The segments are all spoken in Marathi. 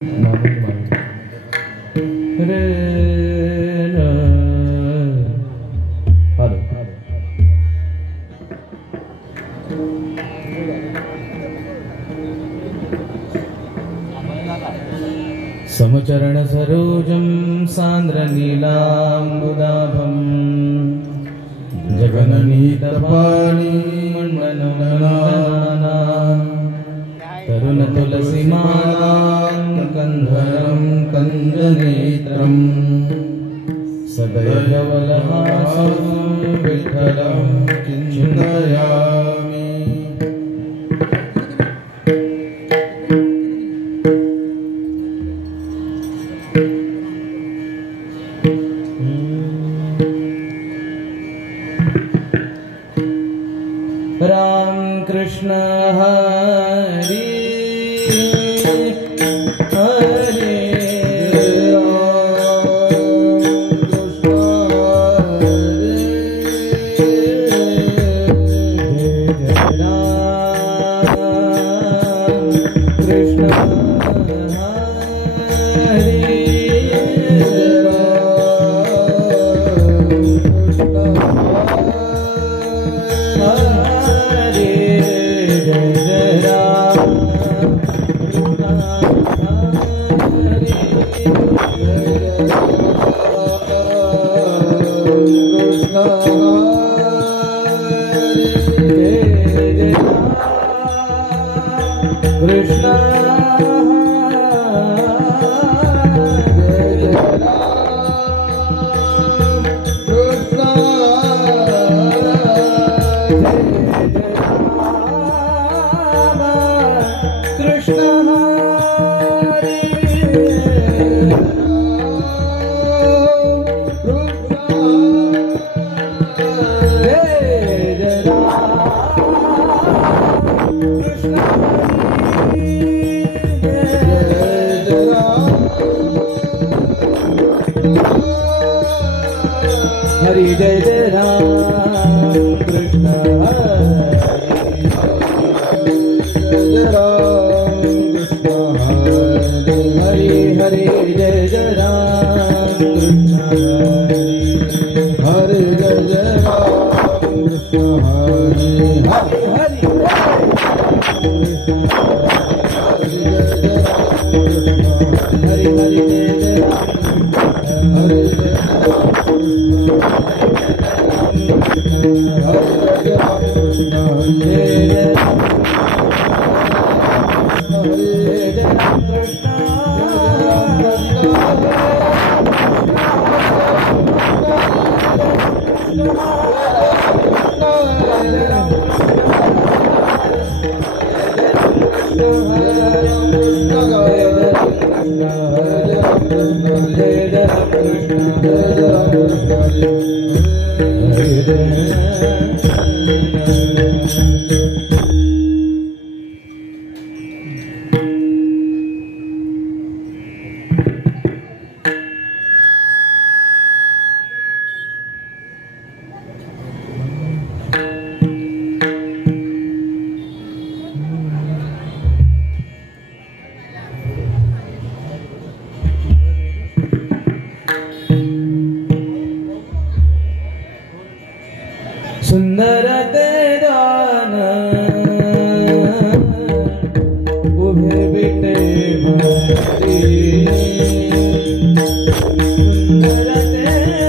समचरण सरोजं सान्द्रनीलाम्बुदाभं जगन्नीतपाणि मण्डननन्दना तरुणतुलसीमालां कन्धरं कन्दनेत्रं सदैवलहासं विठ्ठलं चिन्तयामि। राम कृष्ण हरि हरे हरि जय जय राम कृष्ण जय राम कृष्ण हरि हरि जय जय राम कृष्ण हरि जय जय राम कृष्ण हरि हरि हरि हरि हरि जय जय हरि सुंदर तेरान उभे बिटे भरी सुंदर तेरान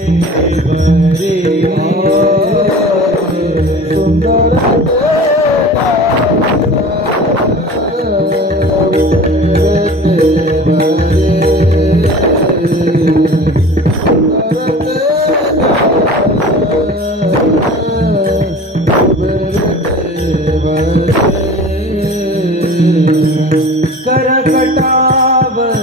उभे बिटे भरी सुंदर करकटावरी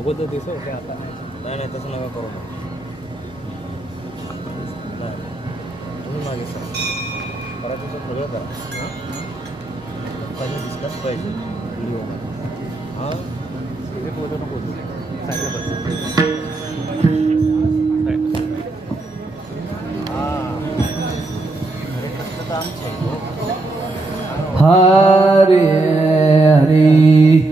अगोदर दिसो काय आता नाही तसं नका करू मग तुम्ही मागे सर करायचं तर सगळं करा पहिले डिस्कस पाहिजे व्हिडिओ हां तिथे बोलू नको सांगितलं पाहिजे हरे हरे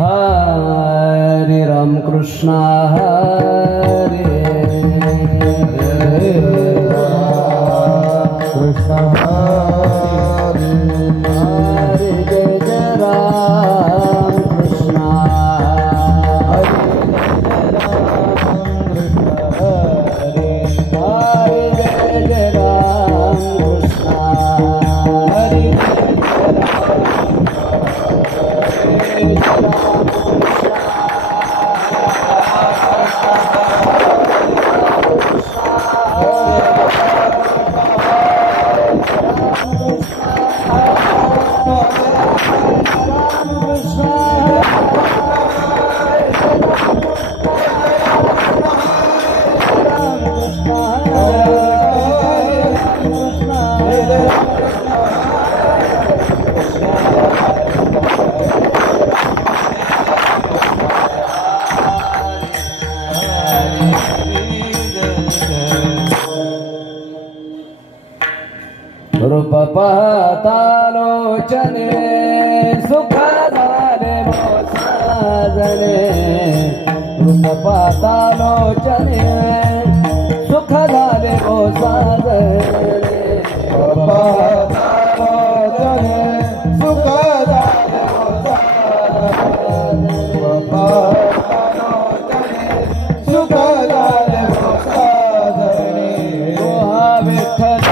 हरे राम कृष्ण हरे कृष्ण हरे हरे जय जय राम कृष्ण हरे हरे हरे जय जय राम कृष्ण रूप पाहतालोचने सुख झाले साजने रूप पाहतालोचने सुख झाले साजने रूप पाहतालोचने सुख झाले साजने रूप पाहतालोचने सुख झाले साजने हा विठ्ठल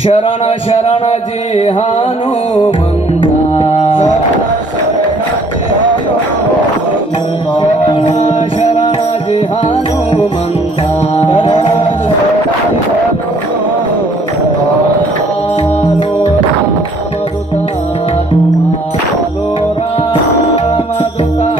शरण शरण जी हनुमंता शरण शरण जी हनुमंता लो रामदूता लो रामदूता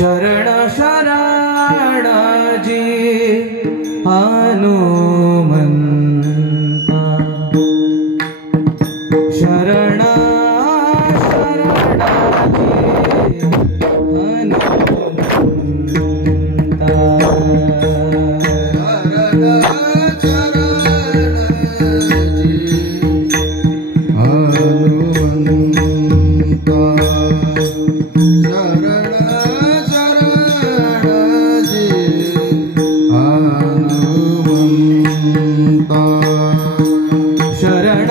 शरण शरण जी हनुमंता शरण शरण जी हनुमंता शरण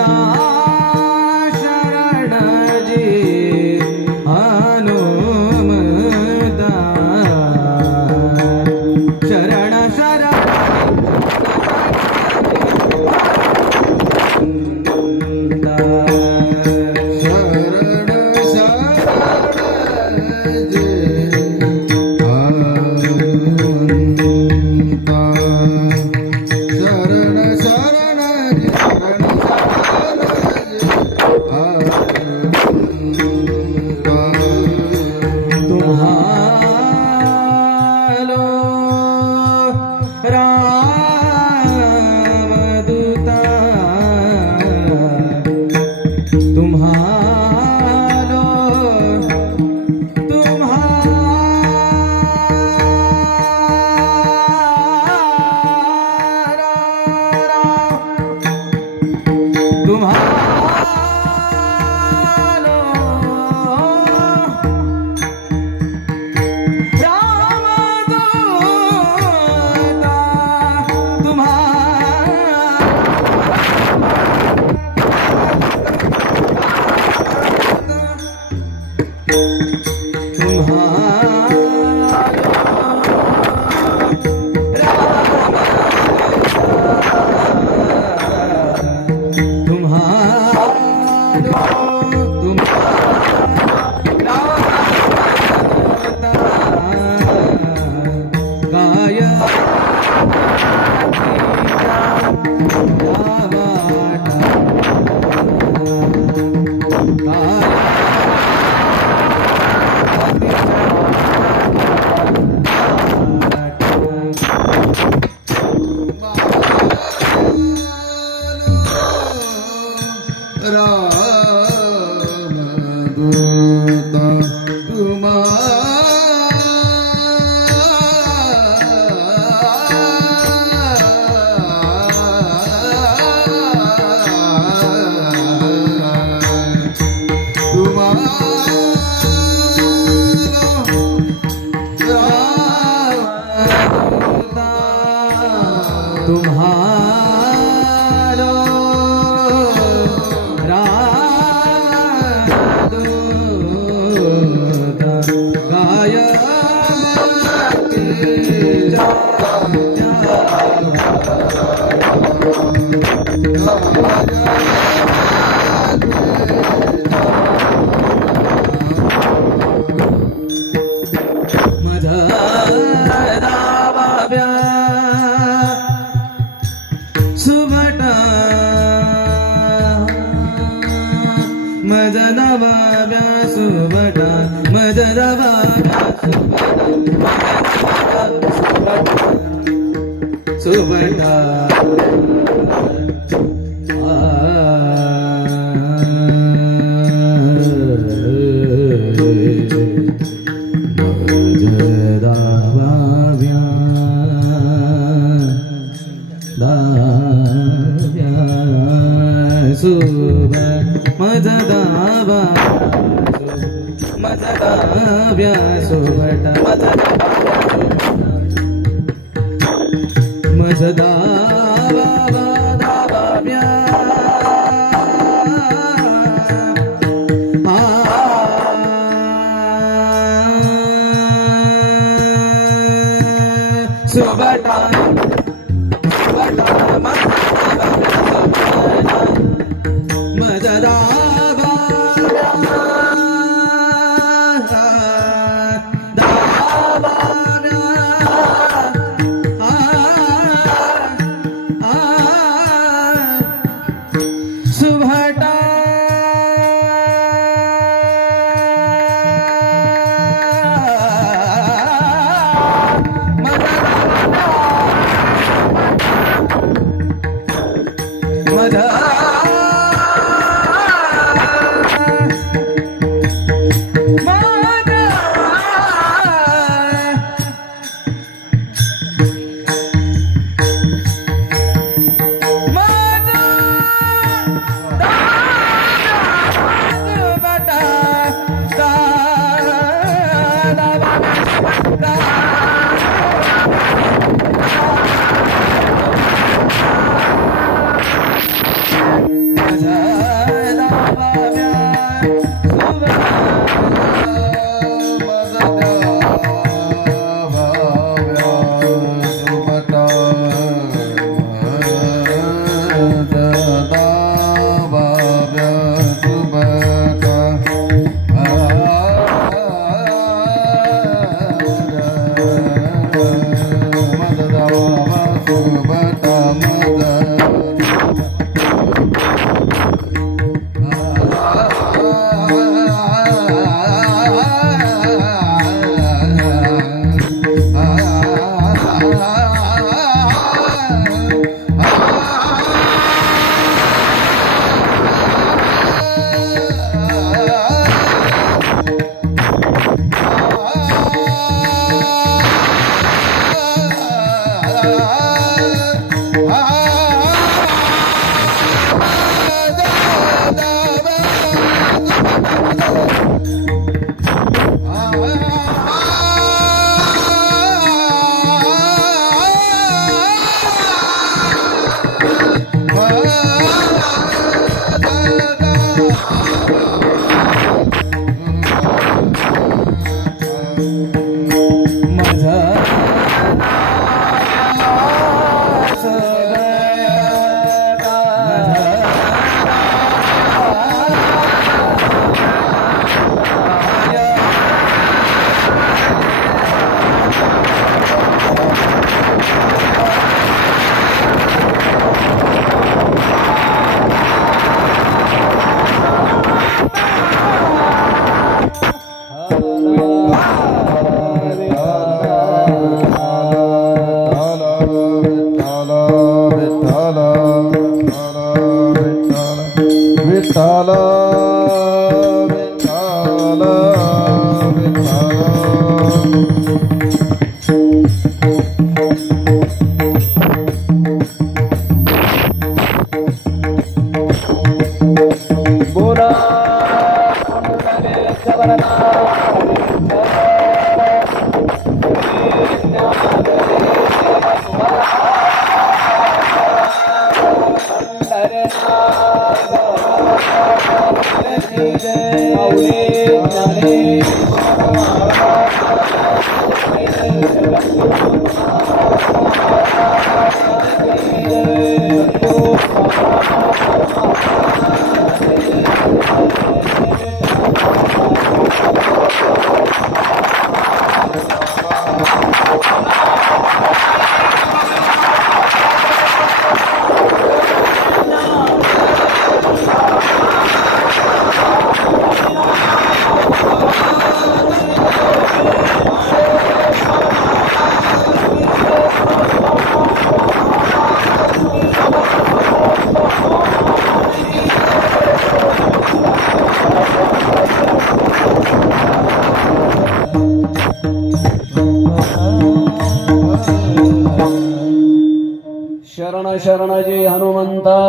शरणजी हनुमंता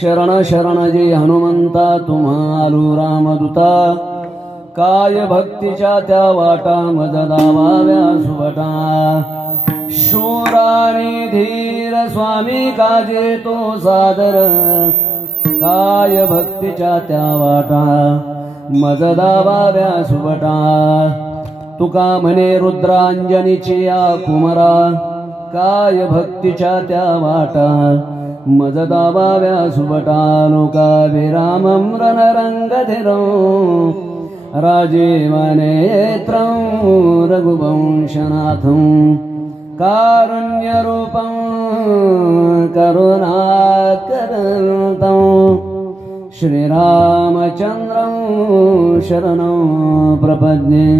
शरणजी हनुमंता तुम्हालू रामदूता काय भक्तीच्या त्या वाटा मज दावाव्या सुवटा शूरानी धीर स्वामी काजे तो सादर काय भक्तीच्या त्या वाटा मज दावाव्या सुवटा तुका म्हणे रुद्रांजनीची या कुमरा काय भक्तीच्या त्या वाटा मज दाबाव्या सुबटा लोकाभिरामं रणरंगधिरं राजीवनेत्रं रघुवंशनाथं कारुण्यरूपं करुणाकरन्तं श्रीरामचन्द्रं शरणं प्रपद्ये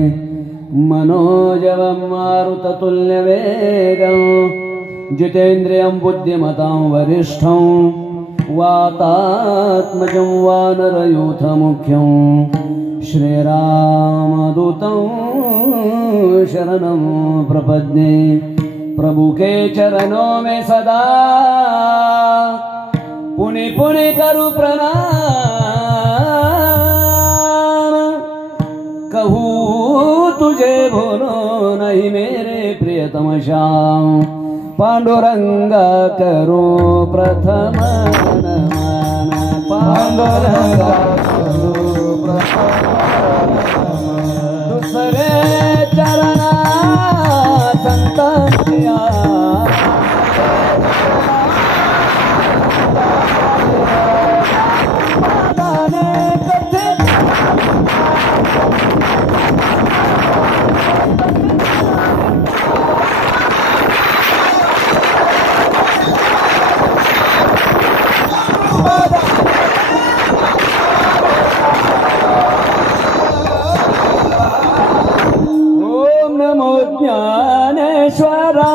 मनोजवं मारुततुल्यवेगं जितेन्द्रियं बुद्धिमतां वरिष्ठं वातात्मजं वानरयूथमुख्यं श्रीरामदूतं शरणं प्रपद्ये प्रभु के चरणों में सदा पुनि पुनि करु प्रणाम कहूँ तुझे भूलो नहीं मेरे प्रियतम श्याम पांडुरंगा करो प्रथम नमन पांडुरंगा करो प्रथम दूसरे चरणा संततिया ज्ञानेश्वरा ओम नमो ज्ञानेश्वरा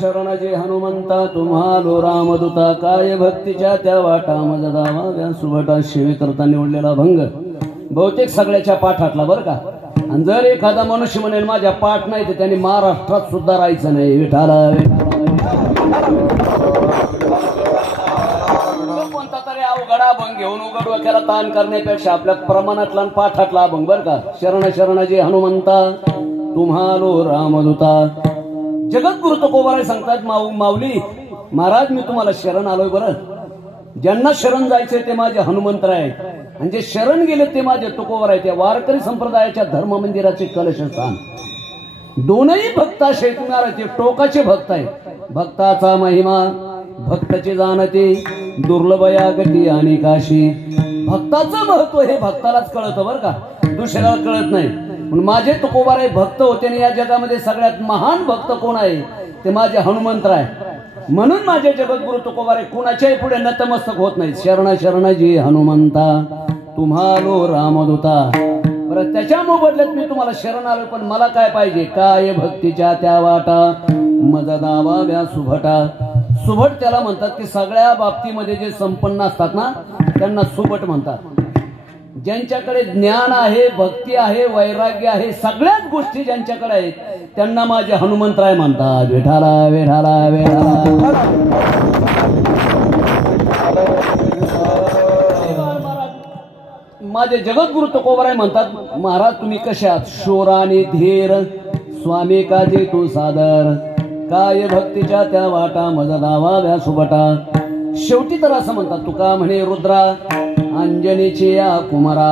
शरणजी हनुमंता तुम्हालो रामदूता काय भक्तीच्या त्या वाटा मज दावाव्या सुभटा शिवी करता निवडलेला भंग बहुतेक सगळ्याच्या पाठातला बरं का. आणि जर एखादा मनुष्य म्हणेल माझ्या पाठ नाही तर त्यांनी महाराष्ट्रात सुद्धा राहायचं नाही. विठाला कोणता तरी अवघडा भंग घेऊन उघड डोक्याला ताण करण्यापेक्षा आपल्या प्रमाणातला आणि पाठातला अभंग बरं का. शरणजी हनुमंता तुम्हालो रामदूता जगद्गुरु तुकोबाराय सांगतात, माऊली महाराज मी तुम्हाला शरण आलोय बरं. ज्यांना शरण जायचंय ते माझे हनुमंतराय आहेत आणि जे शरण गेले ते माझे तुकोबाराय. त्या वारकरी संप्रदायाच्या धर्म मंदिराचे कलशस्थान दोनही भक्त असे ते टोकाचे भक्त आहेत. भक्ताचा महिमा भक्ताची जाणते, दुर्लभया गती आणि काशी. भक्ताचं महत्व हे भक्तालाच कळतं बरं का, दुसऱ्याला कळत नाही. पण माझे तुकोबाराय भक्त होते आणि या जगामध्ये सगळ्यात महान भक्त कोण आहे ते माझे हनुमंतराय. म्हणून माझे जगद्गुरु तुकोबाराय कुणाच्याही पुढे नतमस्तक होत नाहीत. शरण शरणजी हनुमंता तुम्हालो रामदूता. बरं त्याच्या मोबदल्यात मी तुम्हाला शरण आलोय, पण मला काय पाहिजे? काय भक्तीच्या त्या वाटा मज दावाव्या सुभटा. सुभट त्याला म्हणतात की सगळ्या बाबतीमध्ये जे संपन्न असतात ना त्यांना सुभट म्हणतात. ज्यांच्याकडे ज्ञान आहे, भक्ती आहे, वैराग्य आहे, सगळ्याच गोष्टी ज्यांच्याकडे आहेत त्यांना माझे हनुमंतराय म्हणतात. विठाला विठाला विठाला. माझे जगद्गुरु तुकोबाराय म्हणतात, महाराज तुम्ही कसे आहात? शोराने धीर स्वामी काजे तू सादर, काय भक्तीच्या त्या वाटा मज दावाव्या सुबटा. शेवटी तर असं म्हणतात तुका म्हणे रुद्रा अंजनीची या कुमारा.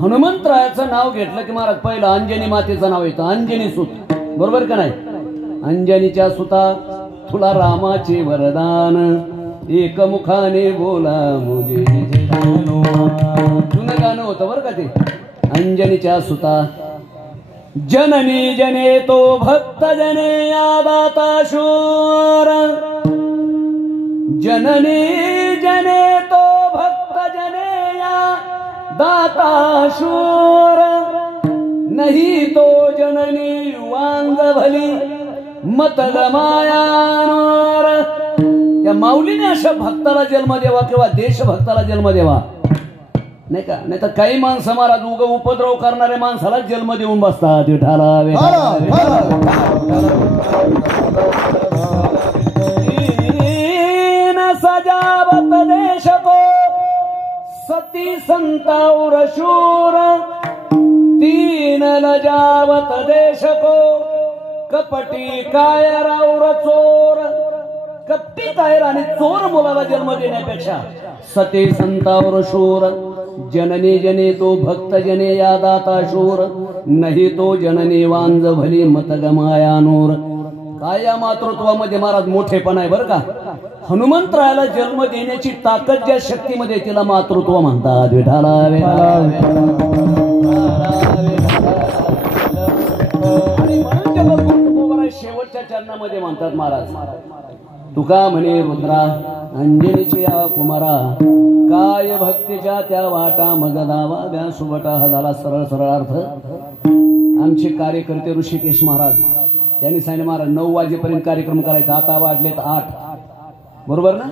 हनुमंतरायाचं नाव घेतलं की महाराज पहिलं अंजनी मातेचं नाव येतं. अंजनी सुत, बरोबर का नाही? अंजनीच्या सुता तुला रामाचे वरदान, एकमुखाने बोला मुझे जुनं गाणं होतं बरं का ते. अंजनीच्या सुता जननी जने तो भक्त जने या दाता शूर. जननी जने तो भक्त जने या दाता शूर, नहीं तो जननी वांग भली मत गमायानोर. त्या माऊलीने अशा भक्ताला जन्म द्यावा किंवा देशभक्ताला जन्म द्यावा नाही का? नाही तर काही माणसं महाराज उग उपद्रव करणारे माणसाला जन्म देऊन बसतात. विठाला सजावत देश को सती संताउर शूर, तीन लजावत देश को कपटी कायराउर चोर. कपटी कायर आणि चोर मुलाला जन्म देण्यापेक्षा सती संतावर शूर. जननी जने तो भक्त जने या दाता शूर, नाही तो जननी वांज भली मत गमाया नूर. काय या मातृत्वामध्ये महाराज मोठेपण आहे बरं का. हनुमंतरायाला जन्म देण्याची ताकद ज्या शक्तीमध्ये तिला मातृत्व म्हणतात. विठाला शेवटच्या चरणामध्ये म्हणतात महाराज तुका म्हणे रुद्रा अंजनीची या कुमारा, काय भक्तीच्या त्या वाटा मज दावाव्या सुबटा. हा झाला सरळ सरळ अर्थ. आमचे कार्यकर्ते ऋषिकेश महाराज त्यांनी सांगितले महाराज 9 वाजेपर्यंत कार्यक्रम करायचा. आता वाजलेत 8, बरोबर ना?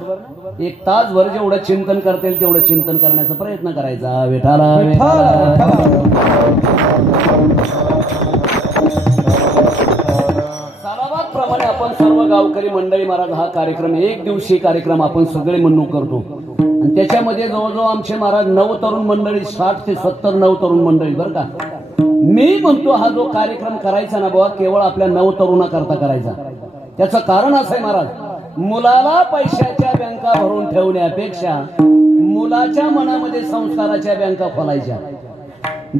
1 तासभर जेवढं चिंतन करता येईल तेवढं चिंतन करण्याचा प्रयत्न करायचा. विठाला प्रमाणे आपण सर्व गावकरी मंडळी महाराज हा कार्यक्रम 1 दिवसीय कार्यक्रम आपण सगळे म्हणून करतो. आणि त्याच्यामध्ये जवळजवळ आमचे महाराज 9 तरुण मंडळी, 60 ते 70 9 तरुण मंडळी बरं का. मी म्हणतो हा जो कार्यक्रम करायचा ना बाबा केवळ आपल्या 9 तरुणा करता करायचा. त्याचं कारण असं आहे महाराज, मुलाला पैशाच्या बँका भरून ठेवण्यापेक्षा मुलाच्या मनामध्ये संस्काराच्या बँका खोलायच्या.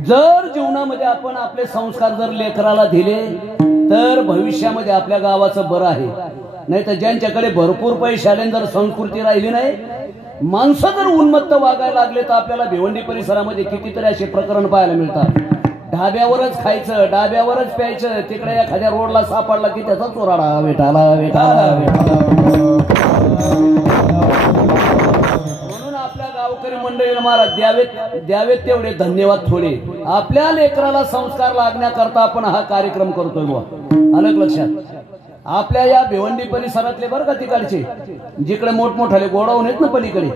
जर जीवनामध्ये आपण आपले संस्कार जर लेकराला दिले तर भविष्यामध्ये आपल्या गावाचं बरं आहे. नाही तर ज्यांच्याकडे भरपूर पैसे आले जर संस्कृती राहिली नाही, माणसं जर उन्मत्त वागायला लागले तर आपल्याला भिवंडी परिसरामध्ये कितीतरी असे प्रकरण पाहायला मिळतात. ढाब्यावरच खायचं, डाब्यावरच प्यायचं, तिकडे एखाद्या रोडला सापडला की त्याचा चोराडा. विठाला विठाला म्हणून आपल्या गावकरी मंडळीला महाराज द्यावेत तेवढे धन्यवाद थोडे. आपल्या लेकराला संस्कार लागण्याकरता आपण हा कार्यक्रम करतोय बुवा. अलग लक्षात. आपल्या या भिवंडी परिसरातले बरं का तिकडचे जिकडे मोठमोठाले गोडाऊन आहेत ना पलीकडे,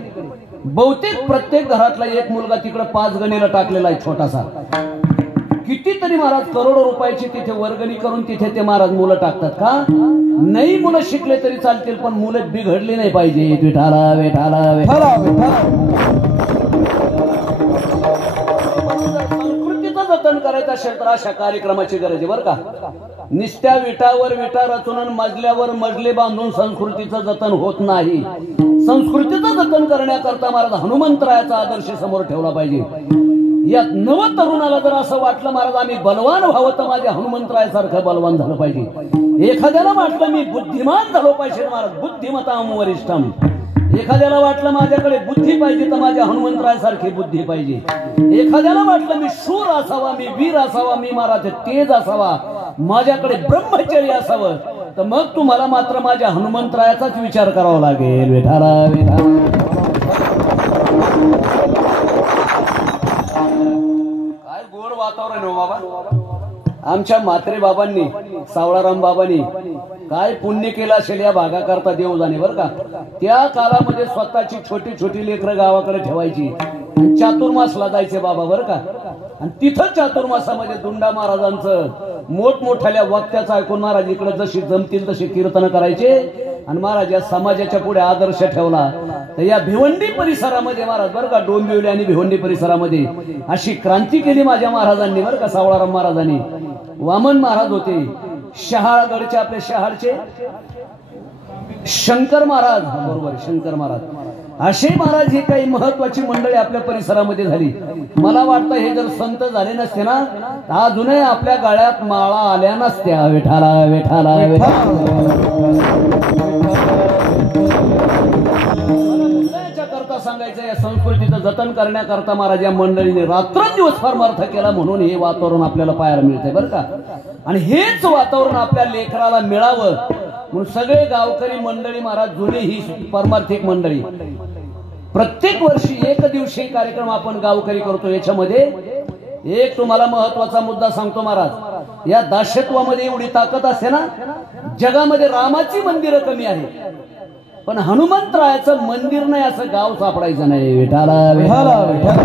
बहुतेक प्रत्येक घरातला एक मुलगा तिकडे 5 गणीला टाकलेला आहे छोटासा. कितीतरी महाराज करोडो रुपयाची तिथे वर्गणी करून तिथे ते महाराज मुलं टाकतात. का नाही? मुलं शिकले तरी चालतील पण मुलं बिघडली नाही पाहिजे. विठाला विठाला संस्कृतीचं जतन करायचं असेल तर अशा कार्यक्रमाची गरज आहे बरं का. निस्त्या विटावर विटा रचून आणि मजल्यावर मजले बांधून संस्कृतीचं जतन होत नाही. संस्कृतीचं जतन करण्याकरता महाराज हनुमंतरायाचा आदर्श समोर ठेवला पाहिजे. या नव तरुणाला जर असं वाटलं महाराज आम्ही बलवान व्हावं तर माझ्या हनुमंतरायासारखं बलवान झालं पाहिजे. एखाद्याला वाटलं मी बुद्धिमान झालो पाहिजे महाराज बुद्धिमताम वरिष्ठम. एखाद्याला वाटलं माझ्याकडे बुद्धी पाहिजे तर माझ्या हनुमंतरायासारखी बुद्धी पाहिजे. एखाद्याला वाटलं मी शूर असावा मी वीर असावा मी महाराज तेज असावा माझ्याकडे ब्रह्मचर्य असावं तर मग तुम्हाला मात्र माझ्या हनुमंतरायाचाच विचार करावा लागेल. विठाला विठाला काय गोड वातावरण हो बाबा. आमच्या म्हात्रे बाबांनी सावळाराम बाबांनी काय पुण्य केलं असेल या भागाकरता देव जाणे बरं का. त्या काळामध्ये स्वतःची छोटी छोटी लेकरं गावाकडे ठेवायची आणि चातुर्मासला जायचे बाबा बरं का. आणि तिथं चातुर्मासामध्ये दुंडा महाराजांचं मोठमोठ्या वक्त्याचं ऐकून महाराज इकडे जशी जमतील तशी कीर्तन करायचे आणि महाराज या समाजाच्या पुढे आदर्श ठेवला. तर या भिवंडी परिसरामध्ये महाराज बरं का डोंबिवली आणि भिवंडी परिसरामध्ये अशी क्रांती केली माझ्या महाराजांनी बरं का. सावळाराम महाराजांनी वामन महाराज होते शहाळगडचे आपले शहाळचे शंकर महाराज बरोबर शंकर महाराज असे महाराज ही काही महत्वाची मंडळी आपल्या परिसरामध्ये झाली. मला वाटतं हे जर संत झाले नसते ना अजूनही आपल्या गळ्यात माळा आल्या नसत्या. विठाला विठाला करता सांगायचं या संस्कृतीचं जतन करण्याकरता महाराज या मंडळीने रात्रंदिवस फार केला म्हणून हे वातावरण आपल्याला पाहायला मिळतंय बरं का. आणि हेच वातावरण आपल्या लेकराला मिळावं म्हणून सगळे गावकरी मंडळी महाराज जुनी ही परमार्थिक मंडळी प्रत्येक वर्षी एक दिवशी कार्यक्रम आपण गावकरी करतो. याच्यामध्ये एक तुम्हाला महत्वाचा मुद्दा सांगतो महाराज. या दास्यत्वामध्ये एवढी ताकद असते ना जगामध्ये रामाची मंदिरं कमी आहे पण हनुमंतरायाचं मंदिर नाही असं गाव सापडायचं नाही. विठाला विठाला विठाला.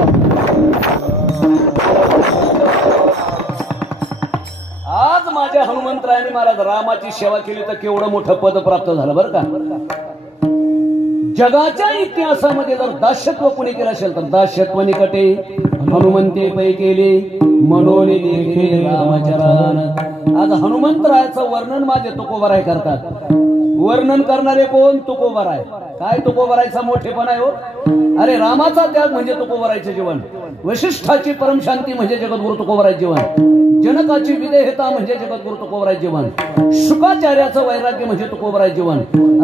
आज माझ्या हनुमंतरायाने महाराज रामाची सेवा केली तर केवढं मोठं पद प्राप्त झालं बरं का. जगाच्या इतिहासामध्ये जर दास्यत्व कोणी केलं असेल तर दास्यत्व निकटे हनुमंते पै केले मनोनी लेखे रामचरण. आज हनुमंतरायाचं वर्णन माझे तुकोबराय करतात. वर्णन करणारे कोण तुकोबराय. काय तुकोबरायचा मोठेपणा आहे हो. अरे रामाचा त्याग म्हणजे तुकोबरायचे जीवन. वशिष्ठाची परमशांती म्हणजे जगद्गुरु तुकोबराय जीवन. जनकाची विदेहता म्हणजे जगद्गुरु तुकोबराय जीवन. शुकाचार्याचं वैराग्य म्हणजे तुकोबराय जीवन.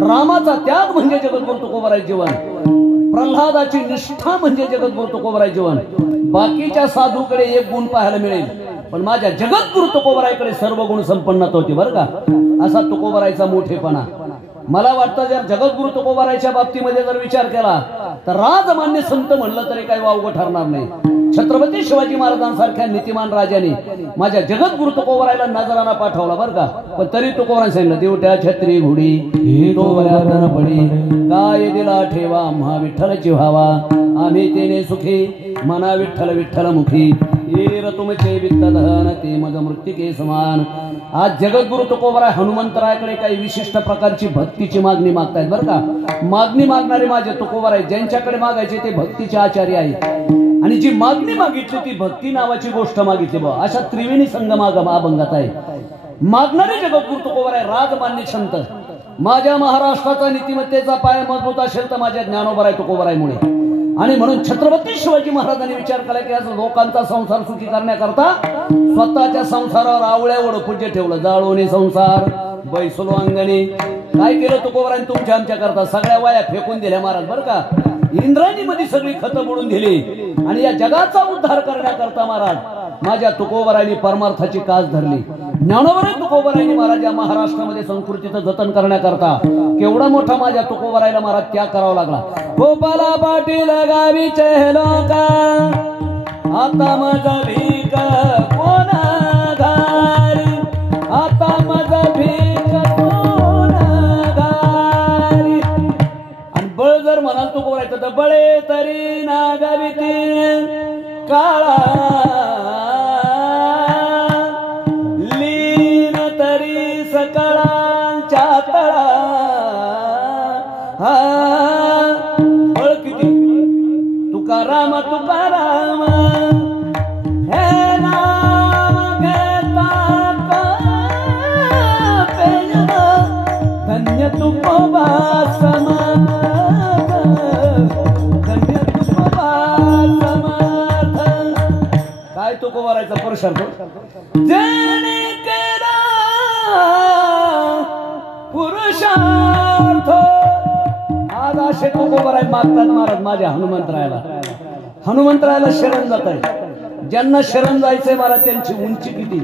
रामाचा त्याग म्हणजे जगद्गुरु तुकोबराय जीवन. प्रल्हादाची निष्ठा म्हणजे जगद्गुरु तुकोबराय जीवन. बाकीच्या साधूकडे एक गुण पाहायला मिळेल पण माझ्या जगद्गुरु तुकोबरायकडे सर्व गुण संपन्नता होती बरं का. असा तुकोबरायचा मोठेपणा. मला वाटतं जर जगद्गुरु तुकोबरायच्या बाबतीमध्ये जर विचार केला तर राजमान्य संत म्हणलं तरी काही वावगं ठरणार नाही. छत्रपती शिवाजी महाराजांसारख्या नीतिमान राजाने माझ्या जगद्गुरु तुकोबरायला नजराना पाठवला बरं का. पण तरी तुकोबराय सांगितलं देवट्या छत्री घोडी हे तो पडी काय दिला ठेवा आम्हा विठ्ठलची व्हावा आम्ही तेने सुखी मना विठ्ठल विठ्ठल मुखी येर तुमचे वित्तधन ते मज मृत्तिके समान. आज जगद्गुरु तुकोबराय हनुमंतरायाकडे काही विशिष्ट प्रकारची भक्तीची मागणी मागतायत बरं का. मागणी मागणारे माझे तुकोबराय ज्यांच्याकडे मागायचे ते भक्तीचे आचार्य आहेत आणि जी मागणी मागितली ती भक्ती नावाची गोष्ट मागितली बा. अशा त्रिवेणी संगमागम अभंगात आहे. मागणारे जगद्गुरु तुकोबराय राजमान्य संत. माझ्या महाराष्ट्राचा नीतिमत्तेचा पाय मजबूत असेल तर माझ्या ज्ञानोबराय तुकोबरायमुळे. आणि म्हणून छत्रपती शिवाजी महाराजांनी विचार केला की आज लोकांचा संसार सुखी करण्याकरता स्वतःच्या संसारावर आवळ्यावड पूज्य ठेवलं. जाळोनी संसार बैसलो अंगणी. काय केलं तुकोबरायने तुमच्या आमच्या करता सगळ्या वाया फेकून दिल्या महाराज बरं का. इंद्रायणीमध्ये सगळी खतं बुडून दिली आणि या जगाचा उद्धार करण्याकरता महाराज माझ्या तुकोबरायने परमार्थाची कास धरली. ज्ञानोबराय तुकोबरायने महाराज या महाराष्ट्रामध्ये संस्कृतीचं जतन करण्याकरता केवढा मोठा माझ्या तुकोबरायला महाराज त्याग करावा लागला. गोपाला पाटील गावी चेहलोका आता माझा भीक कोणा घारी आता माझा भीक कोणा घारी. आणि बळ जर म्हणाल तुकोबरायचं तर बळे तरी नागावी काळा लीन तरी सकळांच्या तळा. बळ किती तुकाराम तुकाराम हे ना पुरुषार्थ ज्याने केला पुरुषार्थ आज असे तुकोबराय मागतात महाराज माझ्या हनुमंतरायाला शरण जात आहे. ज्यांना शरण जायचंय महाराज त्यांची उंची किती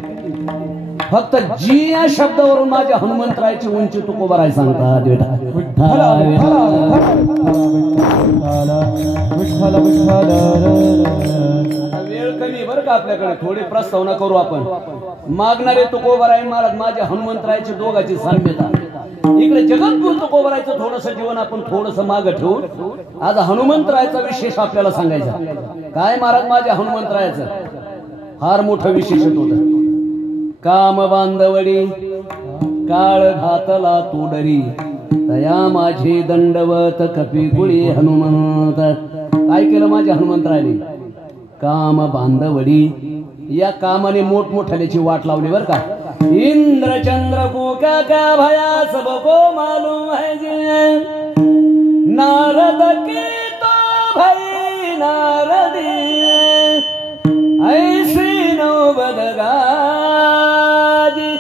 फक्त जी या शब्दावरून माझ्या हनुमंतरायाची उंची तुकोबराय सांगतात. वेळ कमी बरं का आपल्याकडे थोडी प्रस्तावना करू आपण. मागणारे तुकोबराय महाराज माझ्या हनुमंतरायाची दोघांची साम्यता. इकडे जगद्गुरु तुकोबरायचं थोडस जीवन आपण थोडस माग ठेवून आज हनुमंतरायाचा विशेष आपल्याला सांगायचा. काय महाराज माझ्या हनुमंतरायाचं फार मोठं विशेष होतं. काम बांधवडी काळ घातला तोडरी तया माझे दंडवत कपिकुळी हनुमंत. काय केलं माझ्या हनुमंतरायाने काम बांधवडी या कामाने मोठमोठ्याची वाट लावली बर का. इंद्र चंद्र को क्या भया सबको मालूम है जी नारद की तो भई नारदी ऐसी नौबत गाजी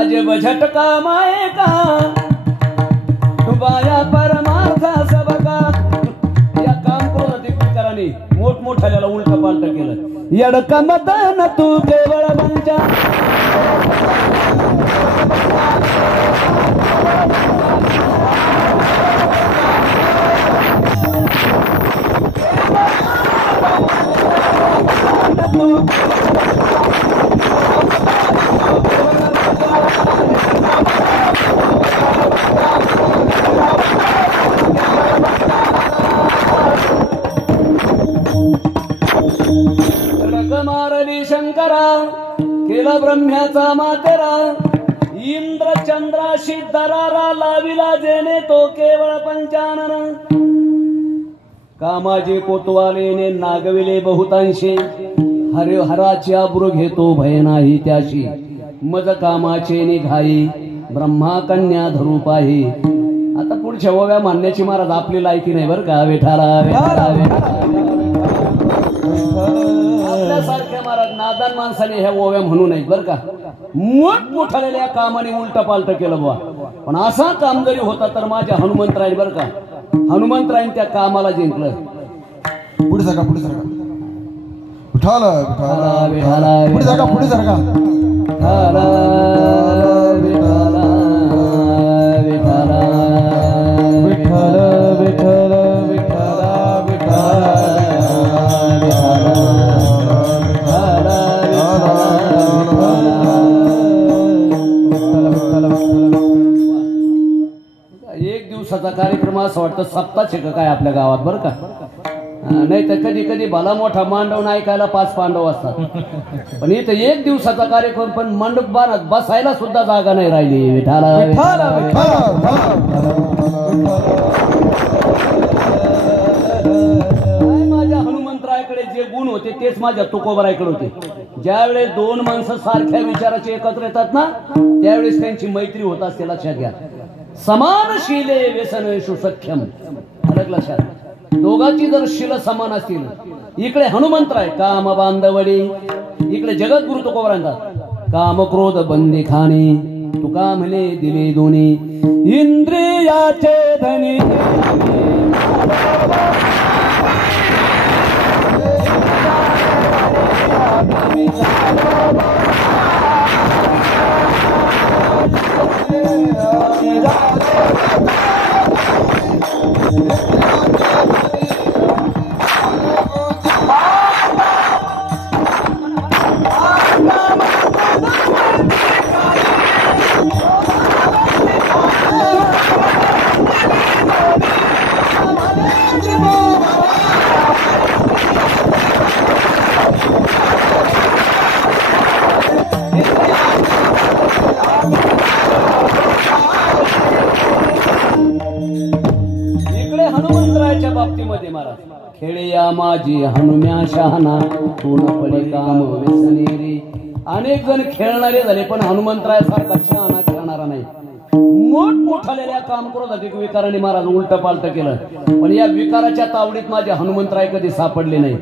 अजब झटका माए का बाया परमार्था सबका. या काम करून अधिकाराने मोठमोठ्याला उलट पालट केलं. यडका मतन तू केवळ मंचा मारली शंकरा केला ब्रह्म्याचा मातेरा. इंद्र चंद्राशी दरारा लाविला जेने तो केवळ पंचानन. कामाजी कोतवालेने नागविले बहुतांशी हराची आबरू घेतो भय नाही त्याशी. मज कामाचे निघाई ब्रह्मा कन्या धरू पाही. आता पुढच्या ओव्या मानण्याची महाराज आपली लायकी नाही बरं का. विठाला आपल्यासारख्या महाराज नादान माणसाने ह्या ओव्या म्हणू नाहीत बरं का. मोठमोठ्याल्या कामाने उलट पालट केलं बुवा. पण असा काम जरी होता तर माझ्या हनुमंतराय बरं का हनुमंतरायने त्या कामाला जिंकलं. पुढे सरका पुढे सरका विठाला विठाला पुढे सरका पुढे सरका विठाला विठाला विठाला विठाला विठाला विठाला एक दिवसाचा कार्यक्रम असं वाटतं सप्ताह काय आपल्या गावात बरं का. नाही तर कधी कधी भला मोठा मांडव ऐकायला 5 पांडव असतात. पण इथं एक दिवसाचा कार्यक्रम पण मंडप बांधत बसायला सुद्धा जागा नाही राहिली. विठाला माझ्या हनुमंतरायाकडे जे गुण होते तेच माझ्या तुकोबरायकडे होते. ज्यावेळेस 2 माणसं सारख्या विचाराचे एकत्र येतात ना त्यावेळेस त्यांची मैत्री होत असते. लक्षात घ्या. समानशीले व्यसनेषु सख्यम. लक्षात दोघांची जर शील समान असतील. इकडे हनुमंतराय काम बांधवडी इकडे जगद्गुरु तुकोबरायांचा काम क्रोध बंदी खाणी तुका म्हणे दिले दोन्ही इंद्रियाचे धनी. बाबतीमध्ये महाराज खेळया माझी हनुम्या शहाणा तू न पडे काम व्यसनी रे. अनेक जण खेळणारे झाले पण हनुमंतरायासारखा शहाणा खेळणारा नाही. मोठमोठालेल्या काम करून अधिक विकाराने महाराज उलट पालट केलं. पण या विकाराच्या तावडीत माझे हनुमंतराय कधी सापडले नाही.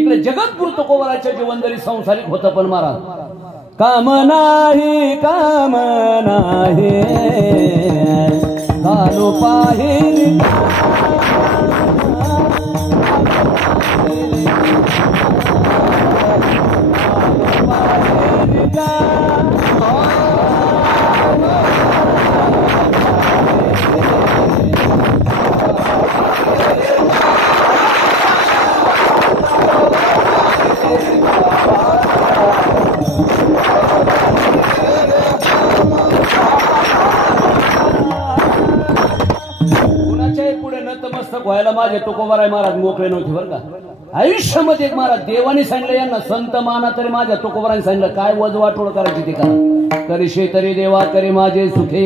इकडे जगद्गुरु तुकोबराच्या जीवन जरी संसारिक होतं पण महाराज काम नाही घालू पाहिजे व्हायला माझे तुकोबाराय महाराज मोकळे नव्हते बरं का. आयुष्यामध्ये एक महाराज देवाने सांगितलं यांना संत माना तरी माझ्या तुकोबाराने सांगितलं काय वज वाटोळ करायची ते करा. करीशे तरी देवा करे माझे सुखे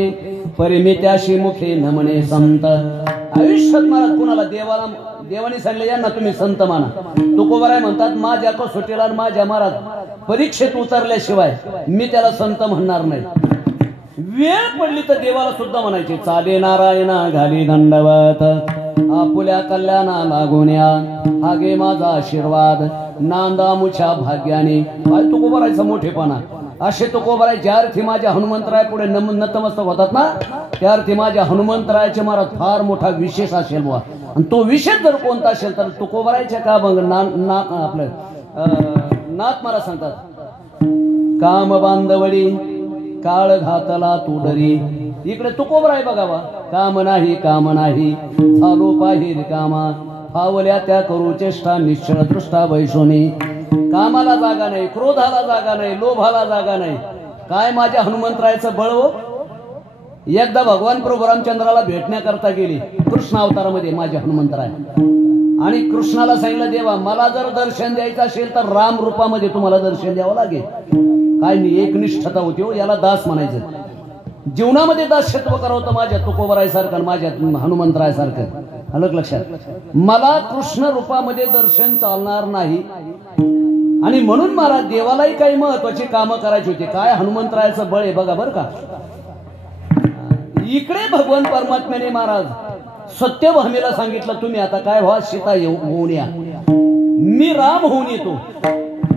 परी मी त्याशी मुखे न म्हणे संत. आयुष्यात महाराज कुणाला देवाने सांगितलं यांना तुम्ही संत माना. तुकोबाराय म्हणतात माझ्या कसोटीला माझ्या महाराज परीक्षेत उतरल्याशिवाय मी त्याला संत म्हणणार नाही. वेळ पडली तर देवाला सुद्धा म्हणायचे चाले नारायणा घाली दंडवत आपुल्या कल्याणा लागून या हागे माझा आशीर्वाद नांदा मुछा भाग्याने. काय तुकोबारायचा मोठेपणा. असे तुकोबाराय ज्या अर्थी माझ्या हनुमंतराय पुढे नतमस्तक होतात ना त्या अर्थी माझ्या हनुमंतरायाचे महाराज फार मोठा विशेष असेल बुवा. आणि तो विशेष जर कोणता असेल तर तुकोबारायच्या का बघ आपलं नाथ महाराज सांगतात काम बांधवडी काळ घातला तू डरी. इकडे तुकोबराय बघावा काम नाही चालू पाहिजे कामा फावल्या त्या करू चेष्टा निश्चळ दृष्टा वैशोनी. कामाला जागा नाही क्रोधाला जागा नाही लोभाला जागा नाही. काय माझ्या हनुमंतरायाचं बळ हो. एकदा भगवान प्रभू रामचंद्राला भेटण्याकरता गेली कृष्ण अवतारामध्ये माझ्या हनुमंतराय आणि कृष्णाला सांगितलं देवा मला जर दर्शन द्यायचं असेल तर राम रूपामध्ये तुम्हाला दर्शन द्यावं लागेल. काय नाही एकनिष्ठता होती हो. याला दास म्हणायचं. जीवनामध्ये दास्यत्व करावं होतं माझ्या तुकोबरायसारखं माझ्या हनुमंतरायसारखं. आलं लक्षात. मला कृष्ण रूपामध्ये दर्शन चालणार नाही आणि म्हणून मला देवालाही काही महत्वाची कामं करायची होती. काय हनुमंतरायाचं बळ आहे बघा बरं का. इकडे भगवान परमात्म्याने महाराज सत्यभामीला सांगितलं तुम्ही आता काय व्हा सीता होऊन या मी राम होऊन येतो.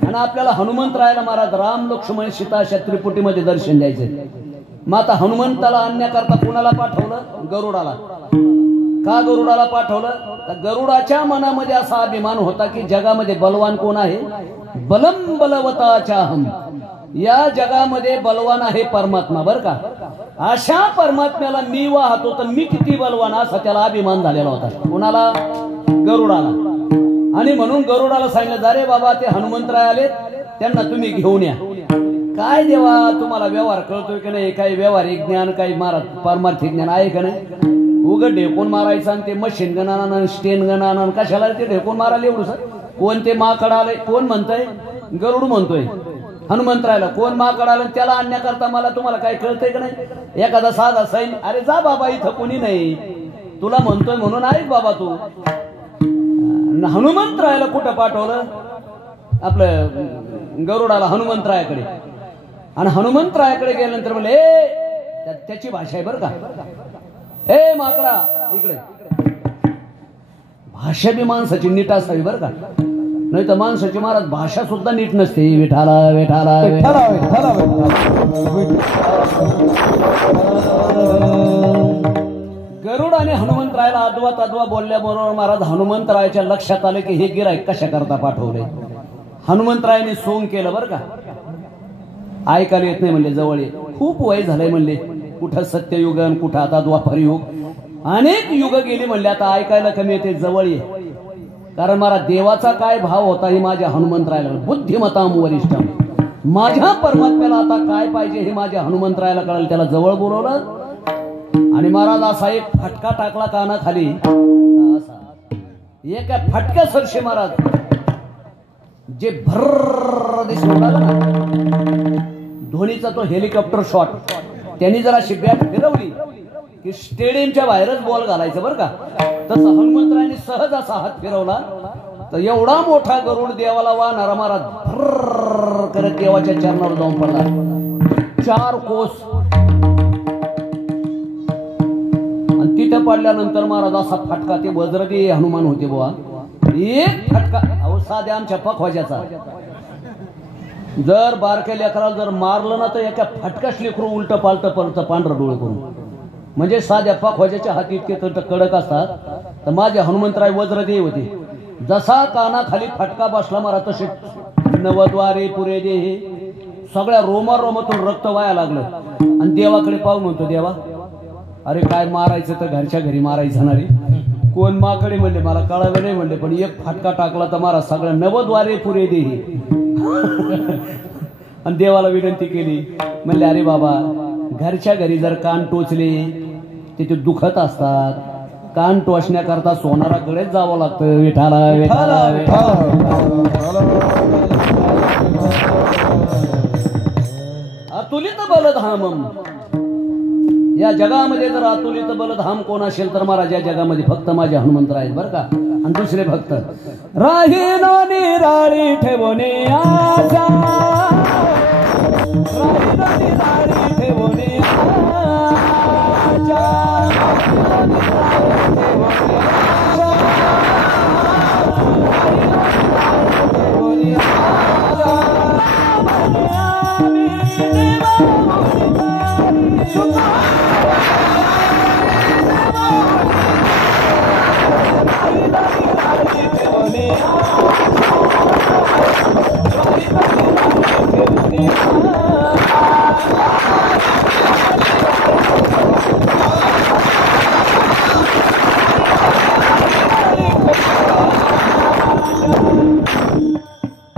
आणि आपल्याला हनुमंतरायाला महाराज राम लक्ष्मण सीता अशा त्रिपुटीमध्ये दर्शन द्यायचंय. मग आता हनुमंताला आणण्याकरता कुणाला पाठवलं गरुडाला. का गरुडाला पाठवलं तर गरुडाच्या मनामध्ये असा अभिमान होता की जगामध्ये बलवान कोण आहे बलम बलवताचाहम. या जगामध्ये बलवान आहे परमात्मा बरं का. अशा परमात्म्याला मी वाहतो तर मी किती बलवान असा त्याला अभिमान झालेला होता. कोणाला गरुडाला. आणि म्हणून गरुडाला सांगितलं जा रे बाबा ते हनुमंतराय आले त्यांना तुम्ही घेऊन या. काय देवा तुम्हाला व्यवहार कळतोय की नाही. काही व्यवहारिक ज्ञान काही पारमार्थिक ज्ञान आहे का नाही. उघड ढेकून मारायचं आणि ते मशीन गण आणा स्टेन गण आणा कशाला ते ढेकून मारायला एवढं सर. कोण ते माकड आलंय कोण म्हणतंय गरुड म्हणतोय हनुमंतरायला. कोण माकड आलं त्याला आणण्याकरता मला तुम्हाला काय कळतंय का नाही. एखादा साधा सैन्य अरे जा बाबा इथं कोणी नाही तुला म्हणतोय म्हणून ऐक बाबा तू. हनुमंतरायाला कुठं पाठवलं आपलं गरुडाला हनुमंतरायाकडे. आणि हनुमंतरायाकडे गेल्यानंतर म्हणले त्याची भाषा आहे बरं का. ए माकडा इकडे. भाषा बी माणसाची नीट असावी बरं का. नाही तर माणसाची महाराज भाषा सुद्धा नीट नसते. विठाला विठाला गरुड आणि हनुमंतरायाला अद्वा तद्वा बोलल्याबरोबर महाराज हनुमंतरायाच्या लक्षात आले की हे गिराईक कशा करता पाठवले. हनुमंतरायाने सोंग केलं बरं का. ऐकायला येत नाही म्हणले जवळ ये. खूप वय झालंय म्हणले. कुठं सत्ययुग कुठं आता द्वापर युग अनेक युग गेली म्हणले आता ऐकायला कमी येते जवळ ये. कारण मला देवाचा काय भाव होता हे माझ्या हनुमंतरायाला बुद्धिमताम वरिष्ठम. माझ्या परमात्म्याला आता काय पाहिजे हे माझ्या हनुमंतरायाला कळलं. त्याला जवळ बोलवलं आणि महाराज असा एक फटका टाकला कानाखाली. एका फटक्या सरशी महाराज जे भर दिसून आलं ना धोनीचा तो हेलिकॉप्टर शॉट त्यांनी जरा अशी बॅट फिरवली की स्टेडियमच्या बाहेरच बॉल घालायचं बरं का. तसं हनुमंतरायाने सहज असा हात फिरवला तर एवढा मोठा गरुड देवाला वाहणारा महाराज भर करत देवाच्या चरणावर जाऊन पडला. 4 कोस. आणि तिथं पडल्यानंतर महाराज असा फटका ते वज्रदेही हनुमान होते बुवा एक फटका अहो साध्या आमच्या पखवाजाचा जर बारक्या लेकराला जर मारलं ना तर एका फटकाच लेकरू उलट पालट परत पांढरं डोळे करून म्हणजे साध्या पखवाजाच्या हाती इतके कडक असतात. तर माझे हनुमंतराय वज्रदेव होते जसा कानाखाली फटका बसला मारा तसे नवद्वारे पुरे दे हे सगळ्या रोमातून रक्त वाया लागलं. आणि देवाकडे पाहू म्हणतो देवा अरे काय मारायचं तर घरच्या घरी मारायचं ना रे. कोण माकडे म्हणले मला कळालं नाही म्हणले पण एक फटका टाकला तर मारा सगळ्या नवद्वारे पुरे दे आणि देवाला विनंती केली म्हणले अरे बाबा घरच्या घरी जर कान टोचले ते दुखत असतात. कान टोचण्याकरता सोनाराकडेच जावं लागतं. विठाला विठाला अतुलित बलधाम या जगामध्ये जर अतुलित बलधाम कोण असेल तर महाराज या जगामध्ये फक्त माझे हनुमंतराय आहेत बरं का. आणि दुसरे भक्त राहिनो निराळी ठेवणे आजा राहिनो निराळी ठेवणे आजा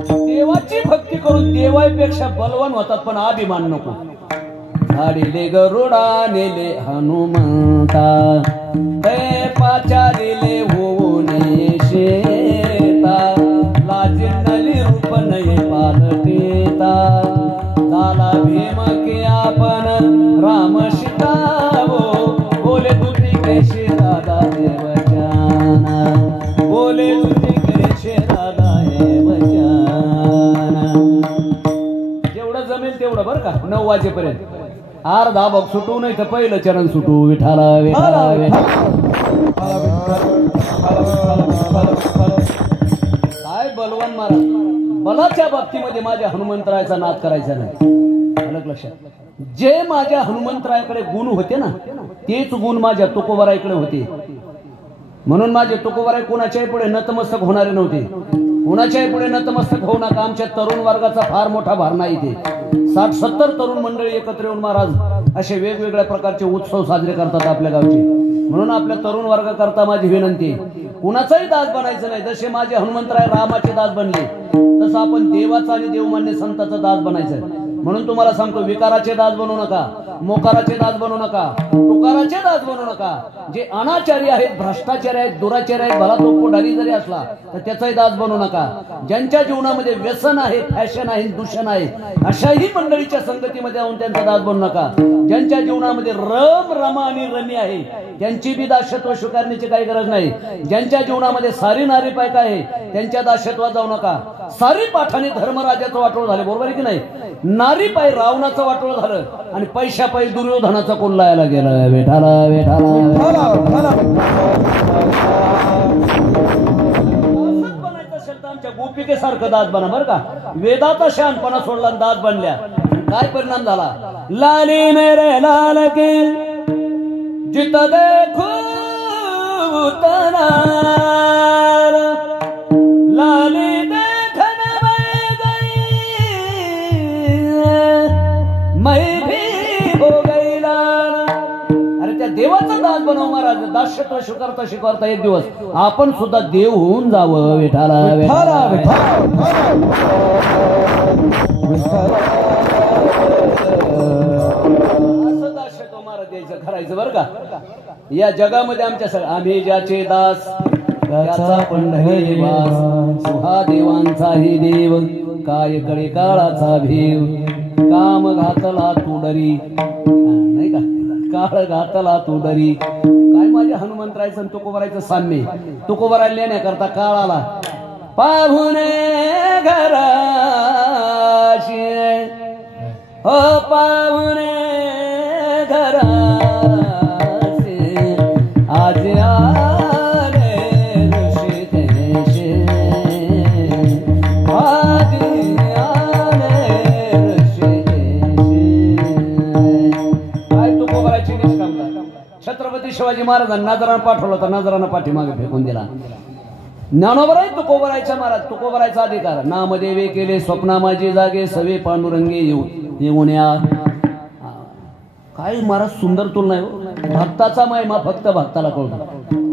देवाची भक्ती करून देवापेक्षा बलवान होतात पण अभिमान नको. झाडीले गरुडा नेले हनुमंता ते पाचारिले होऊने शेता लाजिनली रूप नये पालटेता झाला भीम के आपण राम शिकावो बोले तुझी कैसे दादा देवजाना बोले तुझी कैसे दादा देवजाना. जेवढं जमेल तेवढं बरं का 9 वाजेपर्यंत अर्धा भाग सुटू नाही तर पहिलं चरण सुटू. विठाला विठाला काय बलवान महाराज बलाच्या बाबतीमध्ये माझ्या हनुमंतरायाचा नाद करायचा नाही. अलग लक्षात जे माझ्या हनुमंतरायाकडे गुण होते ना तेच गुण माझ्या तुकोबारायकडे होते. म्हणून माझे तुकोबाराय कोणाच्याही पुढे नतमस्तक होणारे नव्हते. कोणाच्याही पुढे नतमस्तक होऊ नका. आमच्या तरुण वर्गाचा फार मोठा भार नाही ते 60-70 तरुण मंडळी एकत्र येऊन महाराज असे वेगवेगळ्या प्रकारचे उत्सव साजरे करतात आपल्या गावचे. म्हणून आपल्या तरुण वर्गाकरता माझी विनंती कुणाचाही दास बनायचं नाही. जसे माझे हनुमंतराय रामाचे दास बनले तसं आपण देवाचा आणि देवमान्य संताचा दास बनायचं. म्हणून तुम्हाला सांगतो विकाराचे दास बनू नका, मोकाराचे दास बनू नका, तुकाराचे दास बनू नका. जे अनाचारी आहेत, भ्रष्टाचारी आहेत, दुराचारी आहेत, भला तो पुढारी जरी असला तर त्याचाही दास बनू नका. ज्यांच्या जीवनामध्ये व्यसन आहे, फॅशन आहे, दूषण आहे अशाही मंडळीच्या संगतीमध्ये जाऊन त्यांचा दास बनू नका. ज्यांच्या जीवनामध्ये रम रमा आणि रमी आहे त्यांची बी दासत्व स्वीकारण्याची काही गरज नाही. ज्यांच्या जीवनामध्ये सारी नारी पाय काय आहे त्यांच्या दासत्वात जाऊ नका. सारी पाठाने धर्मराजाचं वाटोळ झाले बरोबर आहे की नाही. नारी पाय रावणाचं वाटोळ झालं आणि पैशापायी दुर्योधनाचा कोण लायला गेला. वेठाला वेठाला बनायचं असेल तर आमच्या गोपिकेसारखं दास बना बरं का. वेदाचा शहाणपणा सोडला दास बनल्या काय परिणाम झाला. लाली मेरे लाल के जित देखो तनार लाली देखन में गई मैं भी हो गई लाल. अरे त्या देवाचा दास बनव महाराज. दासत्व स्वीकारता एक दिवस आपण सुद्धा देव होऊन जावं. विठाला विठाला करायचं बरं का. या जगामध्ये आमच्या आम्ही ज्याचे दास त्याचा पंढरीवास सुहा देवांचाही देव काय कडे काळाचा भेव काम घातला तुडरी नाही का. काळ घातला तुडरी काय माझ्या हनुमंतरायचं तुकोबरायचं साम्य. तुकोबरायला लेण्याकरता काळाला पाहुणे घराशी हो पाहुणे घराशी आज आले ऋषी देशे छत्रपती शिवाजी महाराजांना नजरानं पाठवलं होतं, नजरानं पाठीमागे फेकून दिला. ज्ञानोबराय तुकोबरायचा महाराज, तुकोबरायचा अधिकार. नामदेवे केले स्वप्ना माझी जागे, सवे पांडुरंगे येऊन या. काय महाराज सुंदर तुलना आहे हो. भक्ताचा महिमा फक्त भक्ताला कळतो.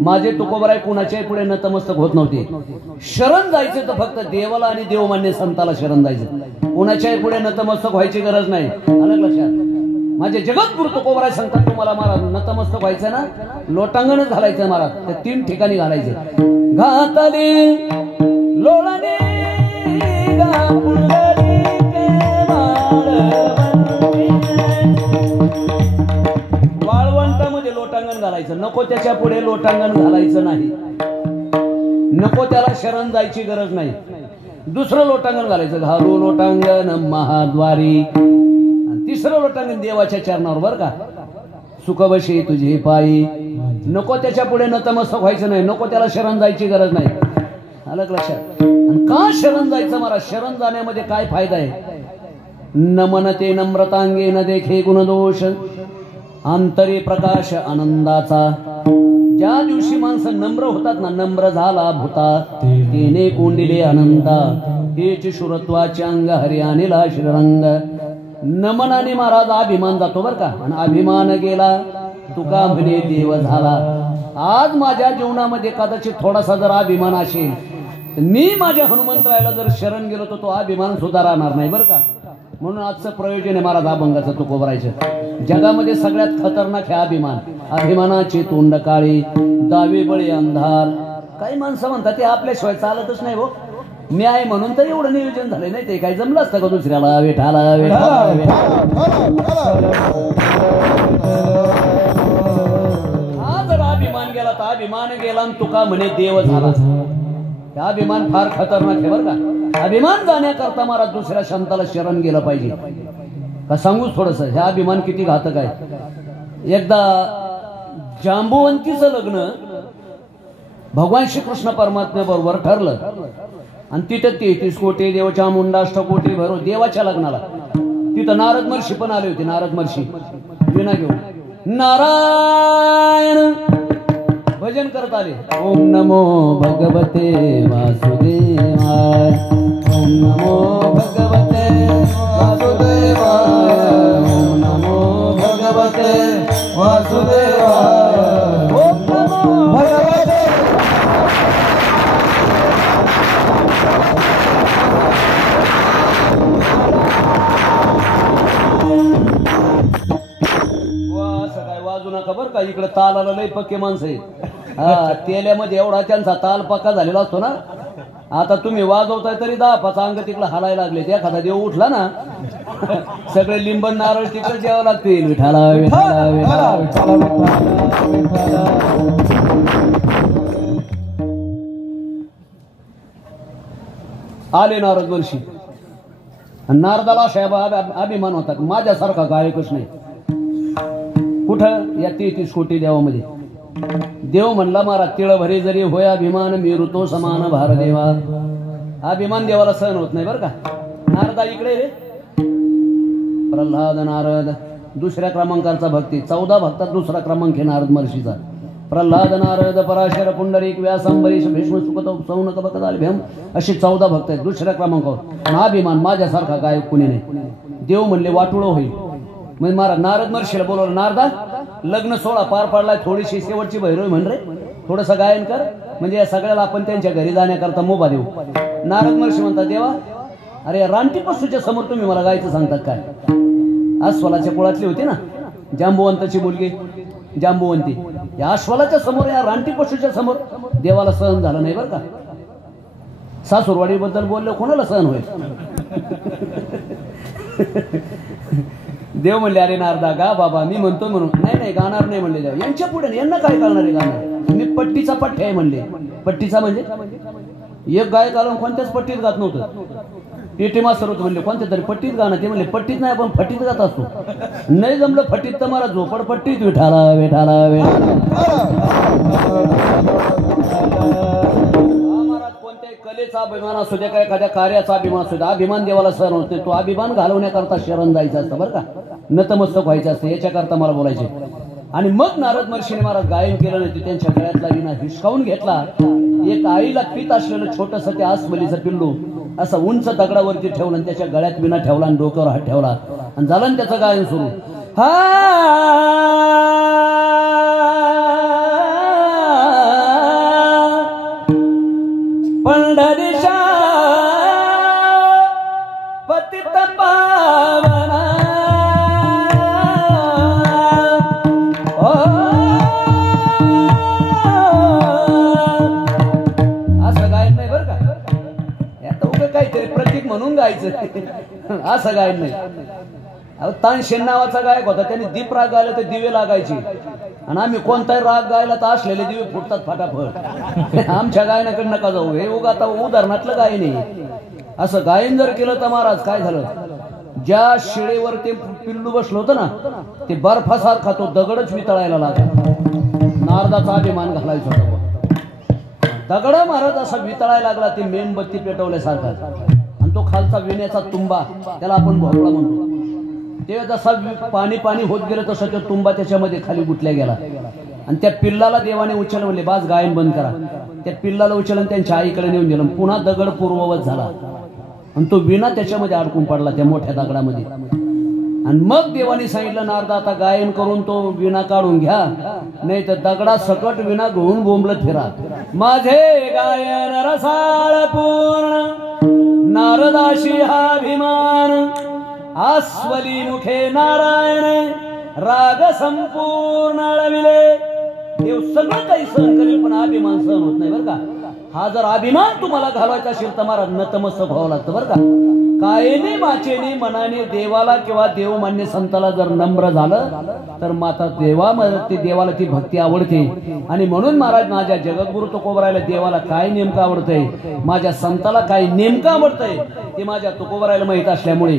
माझे तुकोबराय कुणाच्याही पुढे नतमस्तक होत नव्हते. शरण जायचं तर फक्त देवाला आणि देवमान्य संताला शरण जायचं, कुणाच्याही पुढे नतमस्तक व्हायची गरज नाही. आलं लक्षात? माझे जगद्गुरु तुकोबराय सांगतात तुम्हाला महाराज नतमस्तक व्हायचं ना, लोटांगणच घालायचं महाराज, त्या 3 ठिकाणी घालायचं. घातले लोळणे वाळवंटामध्ये लोटांगण घालायचं, नको त्याच्या पुढे लोटांगण घालायचं नाही, नको त्याला शरण जायची गरज नाही. दुसरं लोटांगण घालायचं, घालू लोटांगण महाद्वारी. तिसरं लोटांगण देवाच्या चरणावर बरं का, सुखबशी तुझे पायी. नको त्याच्या पुढे नतमस्तक व्हायचं नाही, नको त्याला शरण जायची गरज नाही. आलं लक्षात? का शरण जायचं महाराज? शरण जाण्यामध्ये काय फायदा आहे? न मनते नम्रतांगे न देखे गुणदोष, अंतरी प्रकाश आनंदाचा. ज्या दिवशी माणसं नम्र होतात ना, नम्र झाला भूता तेने कोंडिले अनंता, हेच शुरत्वाचे अंग हरी आणिला श्रीरंग. नमनाने महाराज अभिमान जातो बर का, आणि अभिमान गेला तुका म्हणे देव झाला. आज माझ्या जीवनामध्ये कदाचित थोडासा जर अभिमान असेल तर मी माझ्या हनुमंतरायाला जर शरण गेलो तर तो अभिमान सुद्धा राहणार नाही बरं का. म्हणून आजचं प्रयोजन आहे महाराज अभंगाचं तुकोबरायचं. जगामध्ये सगळ्यात खतरनाक आहे अभिमान. अभिमानाची तोंड काळी दावे बळे अंधार. काही माणसं म्हणतात ते आपल्याशिवाय चालतच नाही हो. मी आहे म्हणून तर एवढं नियोजन झालंय, नाही ते काही जमलं असतं का दुसऱ्याला? विठाला हा जर अभिमान गेला तर अभिमान गेला आणि तुका म्हणे देव झाला. अभिमान फार खतरनाक आहे बरं का. अभिमान जाण्याकरता महाराज दुसऱ्या संताला शरण गेलं पाहिजे का? सांगूच थोडस हे अभिमान किती घातक आहे. एकदा जांबुवंतीचं लग्न भगवान श्रीकृष्ण परमात्म्या बरोबर ठरलं आणि तिथं 33 कोटी देवच्या मुंडाष्ट कोटी भरो देवाच्या लग्नाला तिथं नारद महर्षी पण आले होते. नारद महर्षी विना घेऊन नारायण भजन करत आले. ओम नमो भगवते वासुदेवाय, ओम नमो भगवते वासुदेवाय, ओम नमो भगवते वासुदेवाय, ओम नमो भगवते. वाजू नका बरं का, इकडे तालाला लय पक्के माणसं आहेत. हा तेल्यामध्ये एवढा त्यांचा ताल पक्का झालेला असतो ना. आता तुम्ही वाजवताय तरी 10-5 अंग तिकडे हालायला लागले. एखादा देव उठला ना सगळे लिंबन नारळ तिकडे द्यावं लागतील. विठाला विठाला विठाला. आले नारद वर्षी. नारदाला साहेब अभिमान होता, माझ्यासारखा गायकच नाही कुठं या 33 कोटी देवामध्ये. देव म्हणला महाराज तिळ भरे जरी होय अभिमान मी ऋतो समान भार देवा. अभिमान देवाला सहन होत नाही बरं का. नारदा इकडे रे. प्रल्हाद नारद दुसऱ्या क्रमांकाचा भक्ती. 14 भक्तात दुसरा क्रमांक आहे नारद महर्षीचा. प्रल्हाद नारद पराशर पुंडरीक व्यास अंबरीश भीष्म सुखदेव सौनक बकदाल भीम अशी 14 भक्त आहेत दुसऱ्या क्रमांकावर. आणि अभिमान माझ्यासारखा गायक कुणी नाही. देव म्हणले वाटुळं होईल. मग महाराज नारद महर्षीला बोलवलं. नारदा लग्न सोहळा पार पडलाय, थोडीशी शेवटची भैरवी म्हण रे, थोडस गायन कर म्हणजे या सगळ्याला आपण त्यांच्या घरी जाण्याकरता मोबा देऊ. नारद महर्षी म्हणतात देवा अरे रानटी पशूच्या समोर तुम्ही मला गायचं सांगतात काय? अस्वलाच्या कुळातली होती ना जांबुवंताची मुलगी जांबुवंती. या अस्वलाच्या समोर या रानटी पशूच्या समोर देवाला सहन झालं नाही बरं का. सासूरवाडी बद्दल बोललो कोणाला सहन होईल. देव म्हणले अरे नारदा गा बाबा मी म्हणतो म्हणून. नाही नाही गाणार नाही म्हणले देव. यांच्या पुढे यांना काय करणार आहे गाणार. मी पट्टीचा पठ्य आहे म्हणले. पट्टीचा म्हणजे एक गायक आला कोणत्याच पट्टीत गात नव्हतं. पेटी मास्तर होतं म्हणले कोणत्या तरी पट्टीत गाणं. ते म्हणले पट्टीत नाही आपण फटीत गात असतो. नाही जमलं फटीत तर मला झोपड पट्टीत विठाला विठाला कोणत्याही कलेचा अभिमान असू द्या काय एखाद्या कार्याचा अभिमान असू द्या अभिमान देवाला सहन होत नाही. तो अभिमान घालवण्याकरता शरण जायचं असतं बरं का. नतमस्तक व्हायचं असतं. याच्याकरता मला बोलायचे. आणि मग नारद महर्षीने महाराज गायन केलं नाही, त्यांच्या गळ्यातला विणा हिसकावून घेतला. एक आईला पीत असलेलं छोटस ते आसवलीचं पिल्लू असं उंच दगडावरती ठेवलं आणि त्याच्या गळ्यात विणा ठेवला आणि डोक्यावर हात ठेवला आणि झालं ना त्याचं गायन सुरू. पंढरीच्या पतित पावना असं गायन नाही बरं का, आता उभं काहीतरी प्रतीक म्हणून गायचं असं गायन नाही. तानसेन नावाचा गायक होता, त्याने दीप राग गायला तर दिवे लागायचे आणि आम्ही कोणताही राग गायला तर असलेले दिवे फुटतात फटाफट. आमच्या गायनाकडे नका जाऊ, हे उगा आता उदाहरणातलं गायन आहे. असं गायन जर केलं तर महाराज काय झालं, ज्या शिळेवर ते पिल्लू बसलं होतं ना ते बर्फासारखा तो दगडच वितळायला लागला. नारदाचा अभिमान घालायचा होता, दगड महाराज असा वितळायला लागला, ते मेणबत्ती पेटवल्यासारखा. आणि तो खालचा विण्याचा तुंबा, त्याला आपण भोपळा म्हणतो, ते जसा पाणी पाणी होत गेलं तसं तो तुंबा त्याच्यामध्ये खाली गुटल्या गेला. आणि त्या पिल्लाला देवाने उचललं, म्हणले बाज गायन बंद करा. त्या पिल्लाला उचललं त्यांच्या आईकडे नेऊन दिलं. पुन्हा दगड पूर्ववत झाला आणि तो विणा त्याच्यामध्ये अडकून पडला त्या मोठ्या दगडामध्ये. आणि मग देवाने सांगितलं नारदा आता गायन करून तो विणा काढून घ्या, नाही तर दगडा सकट विणा घेऊन बोंबलत फिरा. माझे गायन रसाळ पूर्ण नारदाशी हा अभिमान, आस्वली मुखे नारायण राग संपूर्ण अळविले. देव सगळं काही सहन करेल पण अभिमान सहन होत नाही बरं का. हा जर अभिमान तुम्हाला घालवायचा असेल तर महाराज नतमस्तक व्हावं लागतं बरं का. कायेने वाचेने मनाने देवाला किंवा देवमान्य संताला जर नम्र झालं तर माता देवाला ती भक्ती आवडते. आणि म्हणून महाराज माझ्या जगद्गुरु तुकोबरायला देवाला काय नेमकं आवडतंय, माझ्या संताला काय नेमकं आवडतंय ते माझ्या तुकोबरायला माहित असल्यामुळे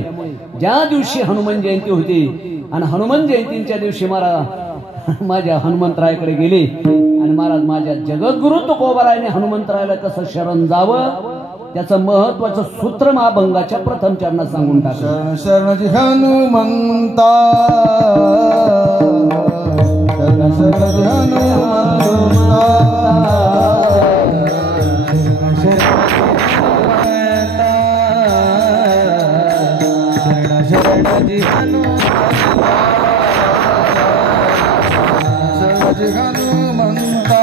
ज्या दिवशी हनुमान जयंती होती आणि हनुमान जयंतीच्या दिवशी महाराज माझ्या हनुमंतरायाकडे गेले आणि महाराज माझ्या जगद्गुरु तुकोबरायने हनुमंतरायाला कसं शरण जावं त्याचं महत्वाचं सूत्र महाभंगाच्या प्रथम चरणात सांगून टाकलं. शरणजी हनुमंता, शरणजी हनुमंता, शरणजी हनुमंता, शरणजी हनुमंता,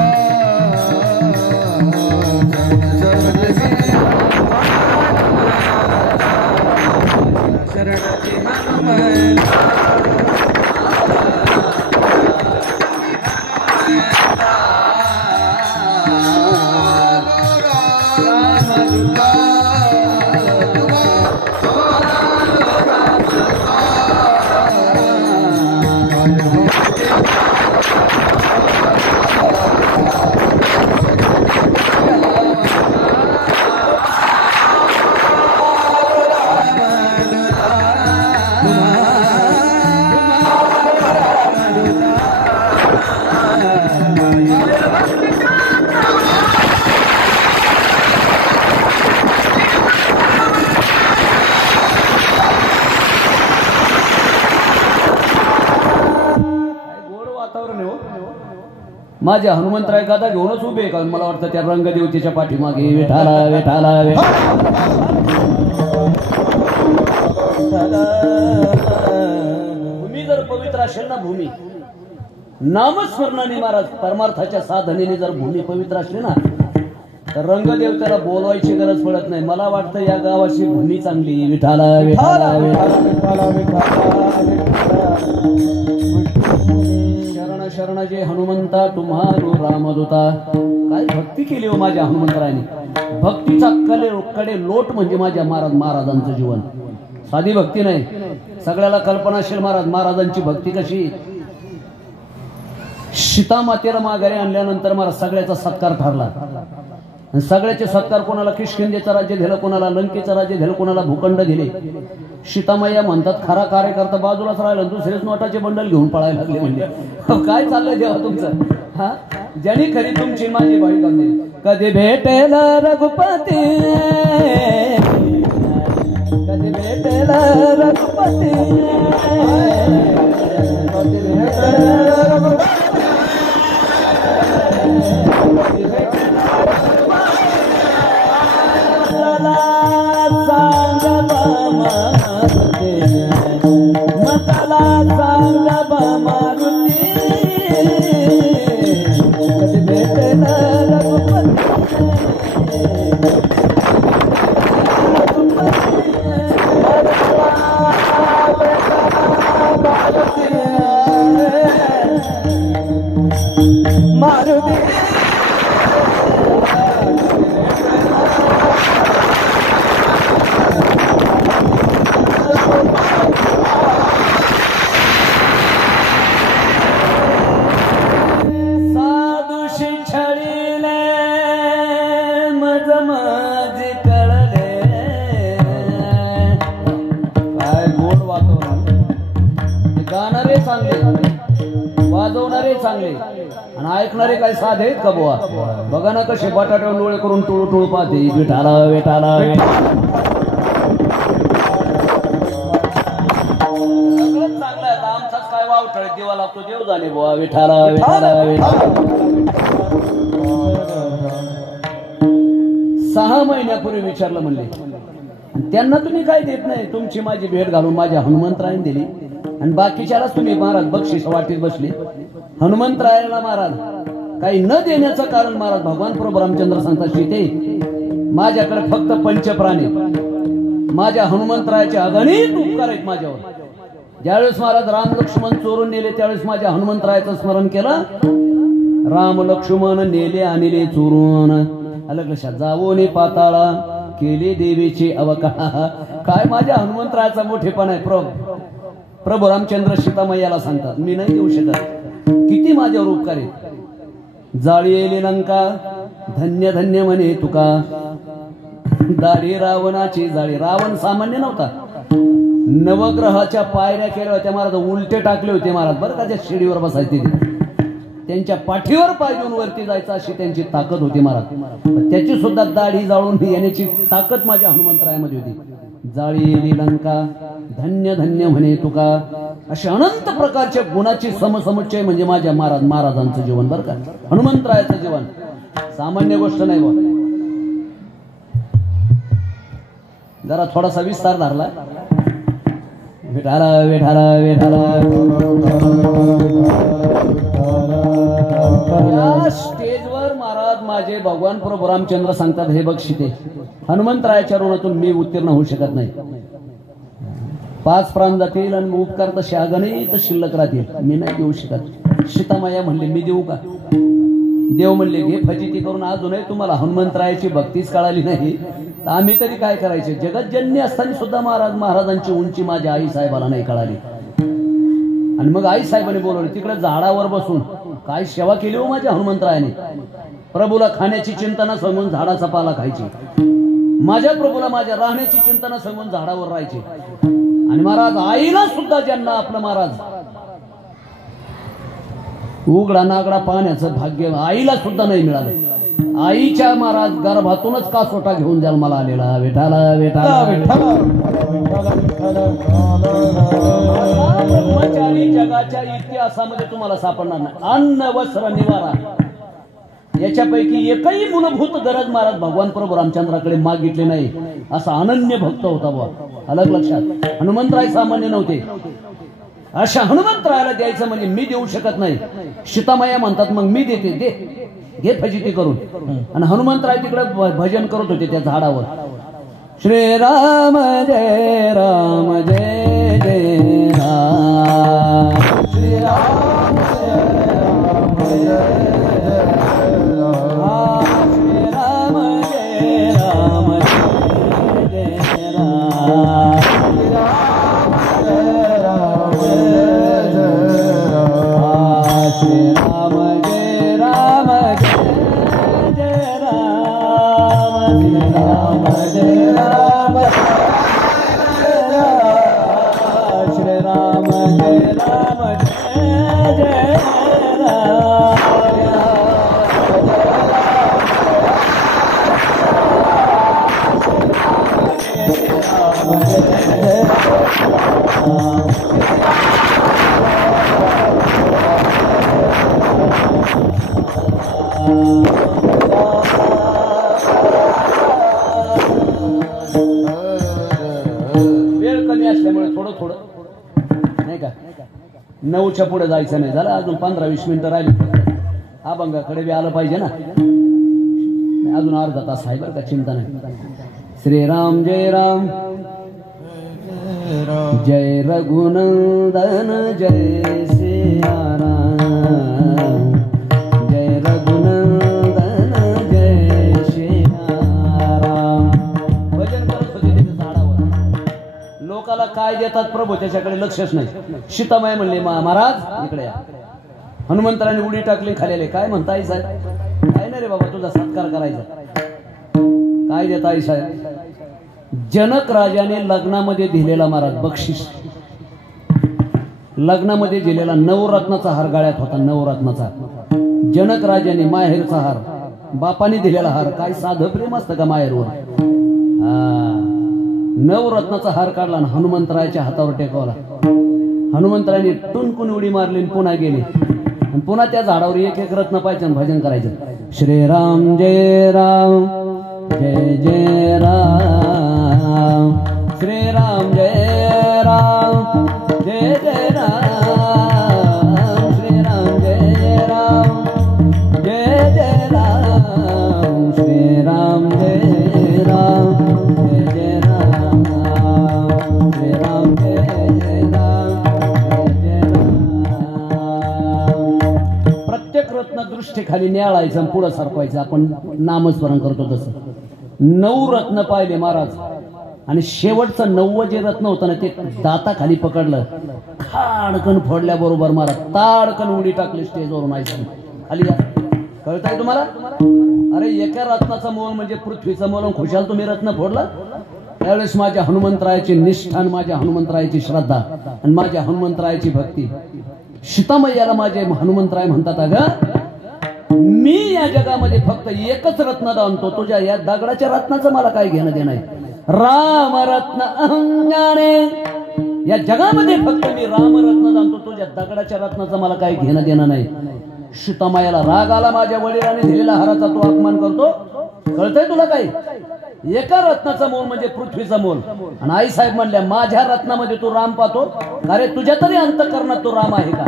शरणजी हनुमंता. माझ्या हनुमंतराय गादा घेऊनच उभे का मला वाटतं त्या रंगदेवतेच्या पाठीमागे विठाला विठाला. भूमी जर पवित्र असेल ना, भूमी नामस्मरणाने महाराज परमार्थाच्या साधनेने जर भूमी पवित्र असली ना तर रंगदेवतेला बोलवायची गरज पडत नाही. मला वाटतं या गावाची भूमी चांगली. विठाला विठाला विठाला विठाला. शरण शरणजे हनुमंता तुम्हारो रामदूता. काय भक्ती केली हो माझ्या हनुमंतरायाने. भक्तीचा कडे लोट म्हणजे माझ्या महाराजांचं जीवन. साधी भक्ती नाही. सगळ्याला कल्पना असेल महाराजांची भक्ती कशी. सीता मातेला माघारी आणल्यानंतर महाराज सगळ्याचा सत्कार ठरला. सगळ्याचे सत्कार कोणाला किष्किंधेचं राज्य दिलं, कोणाला लंकेचं राज्य दिलं, कोणाला भूखंड दिले. सीतामाया म्हणतात खरा कार्यकर्ता बाजूलाच राहिला, दुसरेच नोटाचे बंडल घेऊन पळायला लागले. म्हणजे काय चाललंय देवा तुमचं. हा ज्यांनी खरी तुमची माझी बाई काढली. कधी भेटेल रघुपती, कधी भेटेल रघुपती, कधी भेटेल रघुपती. मारुती साधुशी छळीले मज माझी कळले काय गोड वातावरण ते गाणारे चांगले वाजवणारे चांगले आणि ऐकणारे काय साधे आहेत का बुवा बघा ना कसे बटाट्यावर डोळे करून टुळू टुळू पाहते विठाला विठाला सगळं चांगलं आहे आमचाच काय वावठळ देवा लागतो देव जाणे बुवा विठाला विठाला विठाला 6 महिन्यापूर्वी विचारलं म्हणले त्यांना तुम्ही काय देत नाही तुमची माझी भेट घालून माझ्या हनुमंतरायने दिली आणि बाकीच्यालाच तुम्ही महाराज बक्षीस वाटीत बसले हनुमंतरायाला महाराज काही न देण्याचं कारण महाराज भगवान प्रभू रामचंद्र सांगतात सीते माझ्याकडे फक्त पंचप्राणी माझ्या हनुमंतरायाचे अगणित उपकार आहेत माझ्यावर ज्यावेळेस महाराज राम लक्ष्मण चोरून नेले त्यावेळेस माझ्या हनुमंतरायाचं स्मरण केलं राम लक्ष्मण नेले आणले चोरून अलग लक्षात जावोने पाताळा केले देवीचे अवकाळ काय माझ्या हनुमंतरायाचा मोठेपण आहे प्रभू रामचंद्र सीतामय्याला सांगतात मी नाही देऊ शकत किती माझ्यावर उपकार आहेत जाळी लंका धन्य धन्य म्हणे तुका दाढी रावणाची जाळी रावण सामान्य नव्हता नवग्रहाच्या पायऱ्या केल्या होत्या महाराज उलटे टाकले होते महाराज बरं का त्या शिडीवर बसायचे त्यांच्या पाठीवर पाय देऊन वरती जायचं अशी त्यांची ताकद होती महाराज त्याची सुद्धा दाढी जाळून येण्याची ताकद माझ्या हनुमंतरायामध्ये होती जाळी लंका धन्य धन्य म्हणे तुका असे अनंत प्रकारच्या गुणाची समसमुच्चय म्हणजे माझ्या महाराजांचं जीवन बरं का हनुमंतरायाचं जीवन सामान्य गोष्ट नाही बघ जरा थोडासा विस्तार धरला विठाला विठाला विठाला स्टेजवर महाराज माझे भगवान प्रभू रामचंद्र सांगतात हे बघ सीते हनुमंतरायाच्या ऋणातून मी उत्तीर्ण होऊ शकत नाही 5 प्राण जातील आणि उपकार तसे अगणित शिल्लक राहतील मी नाही देऊ शकत सीतामाया म्हणले मी देऊ का देव म्हणले घे फजिती करून अजूनही तुम्हाला हनुमंतरायाची भक्तीच कळाली नाही तर आम्ही तरी काय करायचे जगतजन्य असताना सुद्धा महाराजांची उंची माझ्या आई साहेबाला नाही कळाली आणि मग आई साहेबांनी बोलवले तिकडे झाडावर बसून काय सेवा केली हो माझ्या हनुमंतरायाने प्रभूला खाण्याची चिंता न सांगून झाडाचा पाला खायची माझ्या प्रभूला माझ्या राहण्याची चिंता न सांगून झाडावर राहायचे आणि महाराज आईला सुद्धा ज्यांना आपलं महाराज उघडा नागडा पाहण्याचं भाग्य आईला सुद्धा नाही मिळालं आईच्या महाराज गर्भातूनच कासोटा घेऊन द्याल मला आलेला विठाला विठाला ब्रह्मचारी जगाच्या इतिहासामध्ये तुम्हाला सापडणार नाही अन्न वस्त्र निवारा याच्यापैकी एकही मूलभूत गरज महाराज भगवान प्रभू रामचंद्राकडे मागितले नाही असा अनन्य भक्त होता बुवा अलग लक्षात हनुमंतराय सामान्य नव्हते अशा हनुमंतरायाला द्यायचं म्हणजे मी देऊ शकत नाही सीतामाया म्हणतात मग मी देते दे घे फजिती करून आणि हनुमंतराय तिकडे भजन करत होते त्या झाडावर श्रीराम जय राम जय जय राम श्रीराम जय राम जय श्रीराम जय राम जय जय राम श्री राम जय राम जय जय राम श्री राम जय राम श्री राम जय राम जय जय वेळ कमी असल्यामुळे थोडं थोडं नाही का 9च्या पुढे जायचं नाही झालं अजून 15-20 मिनिटं राहिली अभंगाकडे बी आलं पाहिजे ना अजून अर्धा तास आहे बरं का चिंता नाही श्रीराम जय राम जय रघुनंदन जय श्री राम जय रघुनंदन जय श्रीराम. भजन करत होते तिथे झाडावर. लोकाला काय देतात प्रभू त्याच्याकडे लक्षच नाही. सीतामाई म्हणले महाराज इकडे या. हनुमंतराने उडी टाकली खालेले. काय म्हणताय साहेब? काय नाही रे बाबा तुझा सत्कार करायचा. काय देताय साहेब? जनक राजाने लग्नामध्ये दिलेला महाराज बक्षीस. लग्नामध्ये दिलेला नवरत्नाचा हार गळ्यात होता. नवरत्नाचा जनक राजाने माहेरचा हार बापाने दिलेला हार. काय साधं प्रेम असतं का माहेरवर? नवरत्नाचा हार काढला आणि हनुमंतरायाच्या हातावर टेकवला. हनुमंतरायाने टुनकून उडी मारली आणि पुन्हा गेली. आणि पुन्हा त्या झाडावर एक एक रत्न पाहिजे आणि भजन करायचं. श्रीराम जय राम जय जय राम श्रीराम जय राम जय जय राम श्रीराम जय राम जय जय राम श्रीराम जय राम जय जय राम श्रीराम जय जय राम जय जय राम. प्रत्येक रत्न दृष्टीखाली न्याळायचं आणि पुढं सरकवायचं. आपण नामस्मरण करतो तसं. 9 रत्न पाहिले महाराज. आणि शेवटचं 9वं जे रत्न होतं ना ते दाताखाली पकडलं. खाडकन फोडल्याबरोबर महाराज ताडकन उडी टाकली स्टेजवरून. खाली या. कळतंय तुम्हाला? अरे एका रत्नाचं मोल म्हणजे पृथ्वीचं मोल. खुशाल तुम्ही रत्न फोडलं. त्यावेळेस माझ्या हनुमंतरायाची निष्ठा, माझ्या हनुमंतरायाची श्रद्धा आणि माझ्या हनुमंतरायाची भक्ती. सीतामय्याला माझे हनुमंतराय म्हणतात अगं मी या जगामध्ये फक्त एकच रत्न दानतो. तुझ्या या दगडाच्या रत्नाचं मला काय घेणं देणं आहे. राम रत्न अहंगाने या जगामध्ये फक्त मी रामरत्न दानतो. तुझ्या दगडाच्या रत्नाचं मला काही घेणं देणं नाही. सीतामायाला राग आला. माझ्या वडिलांनी दिलेला हाराचा तो अपमान करतो. कळतंय तुला काही? एका रत्नाचा मोल म्हणजे पृथ्वीचा मोल. आणि आई साहेब म्हणल्या माझ्या रत्नामध्ये तू राम पाहतो. अरे तुझ्या तरी अंतःकरणात तो राम आहे का?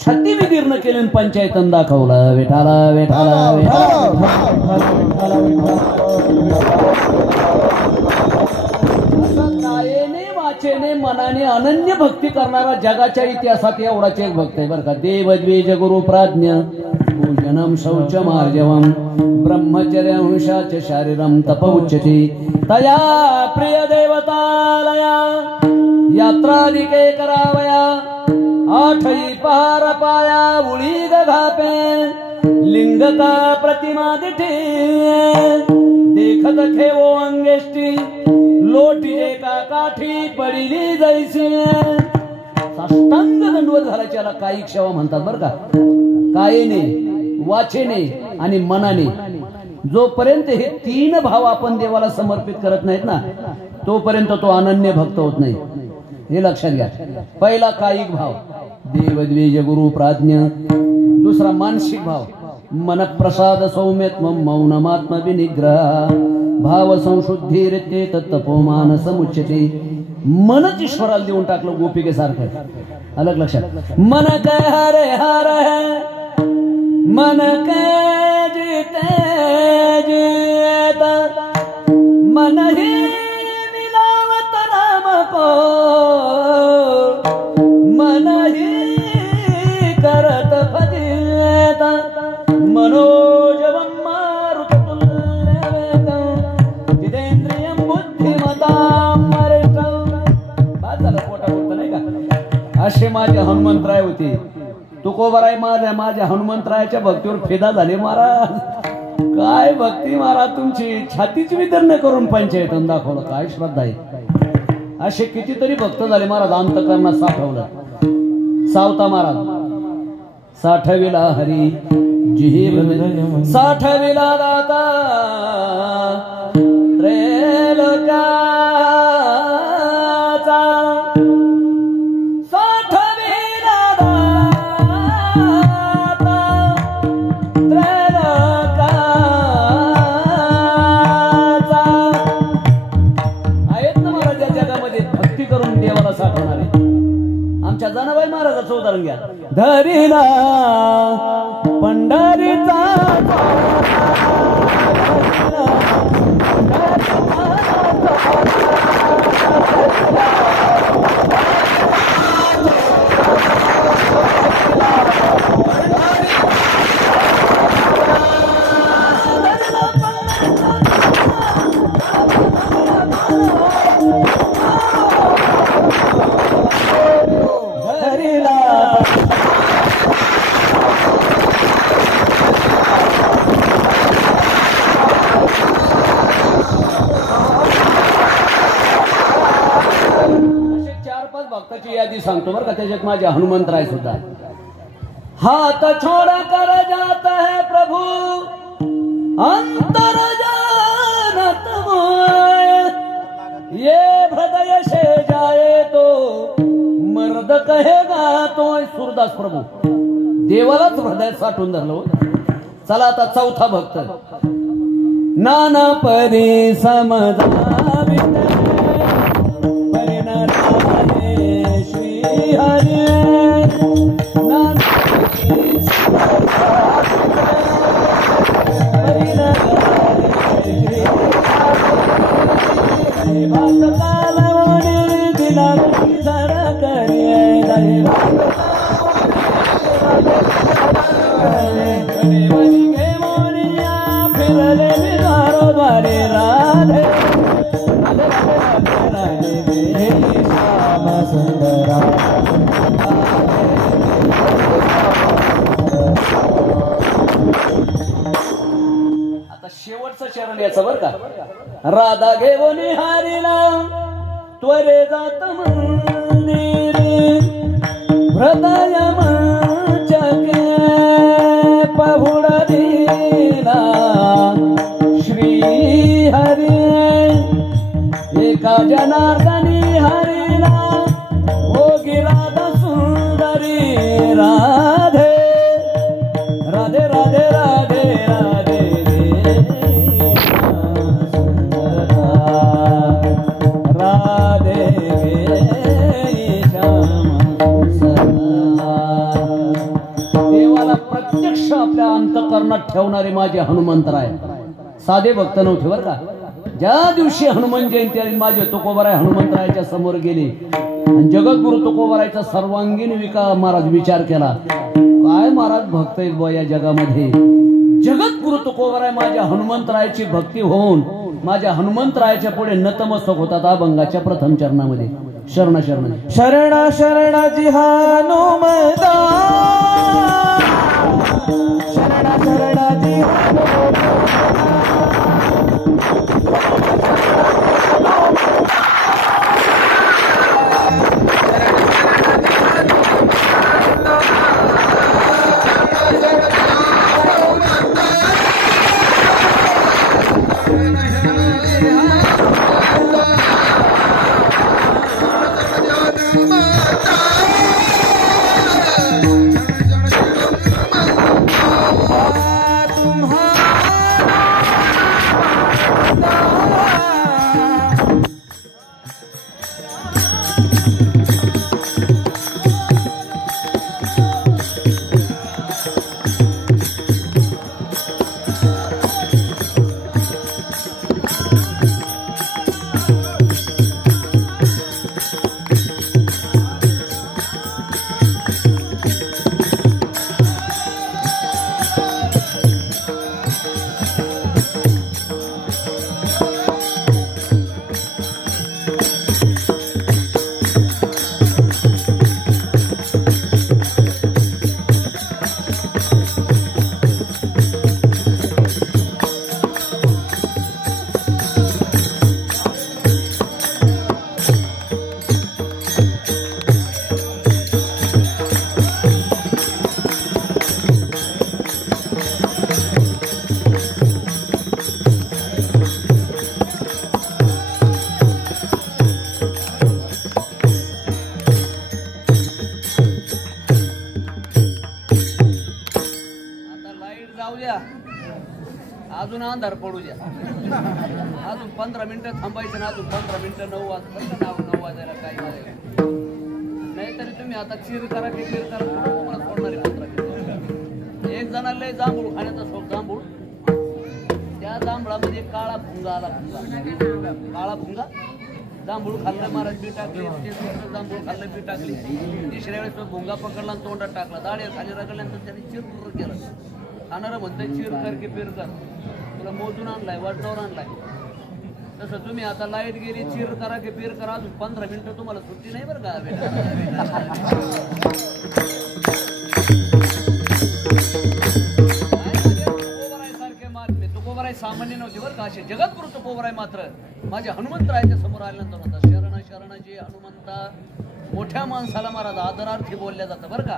छत्ती विदीर्ण केली पंचायतन दाखवलं. विठाला विठाला कायेने वाचेने मनाने अनन्य भक्ती करणारा जगाच्या इतिहासात एवढाच एक भक्त आहे बरं का. देवद्वेज गुरु प्राज्ञ पूजनम शौच मार्जवम ब्रह्मचर्यंशाच शारीरम तप उच्यते तया प्रिय देवतालया यात्रादिके करावया. आठई पार पाया उळी घापे लिंग का प्रतिमा दिठे देखत खेवो अंगेष्टी लोटी का काठी पडिली जैसी. साष्टांग दंडवत घालायच्याला कायिक सेवा म्हणतात बरं का. कायेने वाचेने आणि मनाने जोपर्यंत हे 3 भाव आपण देवाला समर्पित करत नाहीत ना तोपर्यंत तो अनन्य भक्त होत नाही. हे लक्षात घ्या. पहिला कायिक भाव देवद्वेज गुरु प्राज्ञ. दुसरा मानसिक भाव मनप्रसाद सौम्यत्व मौनमात्म विनिग्रह भाव संशुद्धीरित्ये तत्तपोमान समुच्यते. मनच ईश्वराला देऊन टाकलं गोपिकेसारखं. अलग लक्षात. मन के हरे हर है मन के जीते जीत मन ही मिलावत नाम को मन ही करत भजित मनोजवं मारुततुल्यवेगं जितेंद्रियं बुद्धिमतां वरिष्ठं. बाद झालं पोटापुरतं नाही का. असे माझे हनुमंतराय होते. तुकोबराय माझ्या हनुमंतरायाच्या भक्तीवर फिदा झाले महाराज. काय भक्ती महाराज तुमची. छातीची वितरण करून पंचायतन दाखवलं. काय श्रद्धा आहे. असे कितीतरी भक्त झाले महाराज. अंतकरणात साठवलं. सावता महाराज साठविला हरी जीव साठविला दाता त्रैलोक्याचा साठविला दाता त्रैलोक्याचा. आहेत ना महाराज या जगामध्ये भक्ती करून देवाला साठवणारे. आमच्या जनाबाई महाराजाचं उदाहरण घ्या. धरिला पंढरीचा आधी सांगतो बरं का, त्याच्यात माझे हनुमंतराय सुद्धा. हात छोड़ा कर जाता है प्रभु अंतर जानत मोय, ये हृदय से जाए तो मर्द कहेगा तो. सूरदास प्रभू देवालाच हृदयात साठवून धरलो. चला आता चौथा भक्त. नाना परी समजावित परिणताने श्री हरी, नाना परी समजावित परिणताने श्री हरी, भात कालवणी दिला जरा करिये दही भात राधे श्याम सुंदरा. आता शेवटचं चरण याचं बर का. राधा घेऊन हारीला त्वरे जात मंदिरे, हृदय चके पहुड दिला श्री हरी. एका जनार्दनी हरीला होगी राधा सुंदरी. राधे राधे राधे राधे राधे सुंदरा, राधे देवाला प्रत्यक्ष आपल्या अंतःकरणात ठेवणारे माझे हनुमंतराय. साधे भक्त नव्हते बरं का. ज्या दिवशी हनुमान जयंती आली माझे तुकोबाराय हनुमंतरायाच्या समोर गेले आणि जगद्गुरु तुकोबारायचा सर्वांगीण महाराज विचार केला. काय महाराज भक्त आहेत बुवा या जगामध्ये. जगद्गुरु तुकोबाराय माझ्या हनुमंतरायाची भक्ती होऊन माझ्या हनुमंतरायाच्या पुढे नतमस्तक होतात. अभंगाच्या प्रथम चरणामध्ये शरण शरण शरण शरणाजी हनुमंता, शरण शरणाजी अजून अंधार पडू द्या. अजून 15 मिनिटं थांबायचं ना. अजून 15 मिनिटं 9 वाजता 9 वाजायला काही नाही तरी तुम्ही आता चिर करा की चिर करा तुम्हाला सोडणारे 15 मिनिटं. एक जणाला लय जांभूळ खाण्याचा शोक. जांभूळ त्या जांभळामध्ये काळा भुंगा आला. भुंगा काळा भुंगा. जांभूळ खाल्लं महाराज बी टाकली. जांभूळ खाल्लं बी टाकली. तिसऱ्या वेळेस तो भुंगा पकडला आणि तोंडात टाकला. दाढे खाली रगडल्यानंतर त्याने चिर केलं. खाणारं म्हणतंय चिर कर की पेर कर. तुला मोजून आणलाय वाटणावर आणलाय. तसं तुम्ही आता लाईट गेली चिर करा की पेर करा. अजून 15 मिनिटं तुम्हाला सुट्टी नाही बरं का. सारखे महात्मे तुकोबाराय सामान्य नव्हते बरं का. असे जगद्गुरु तुकोबाराय मात्र माझ्या हनुमंतरायाच्या समोर आल्यानंतर होता. शरण शरणाजी हनुमंता मोठ्या माणसाला महाराज आदरार्थी बोलल्या जातं बरं का.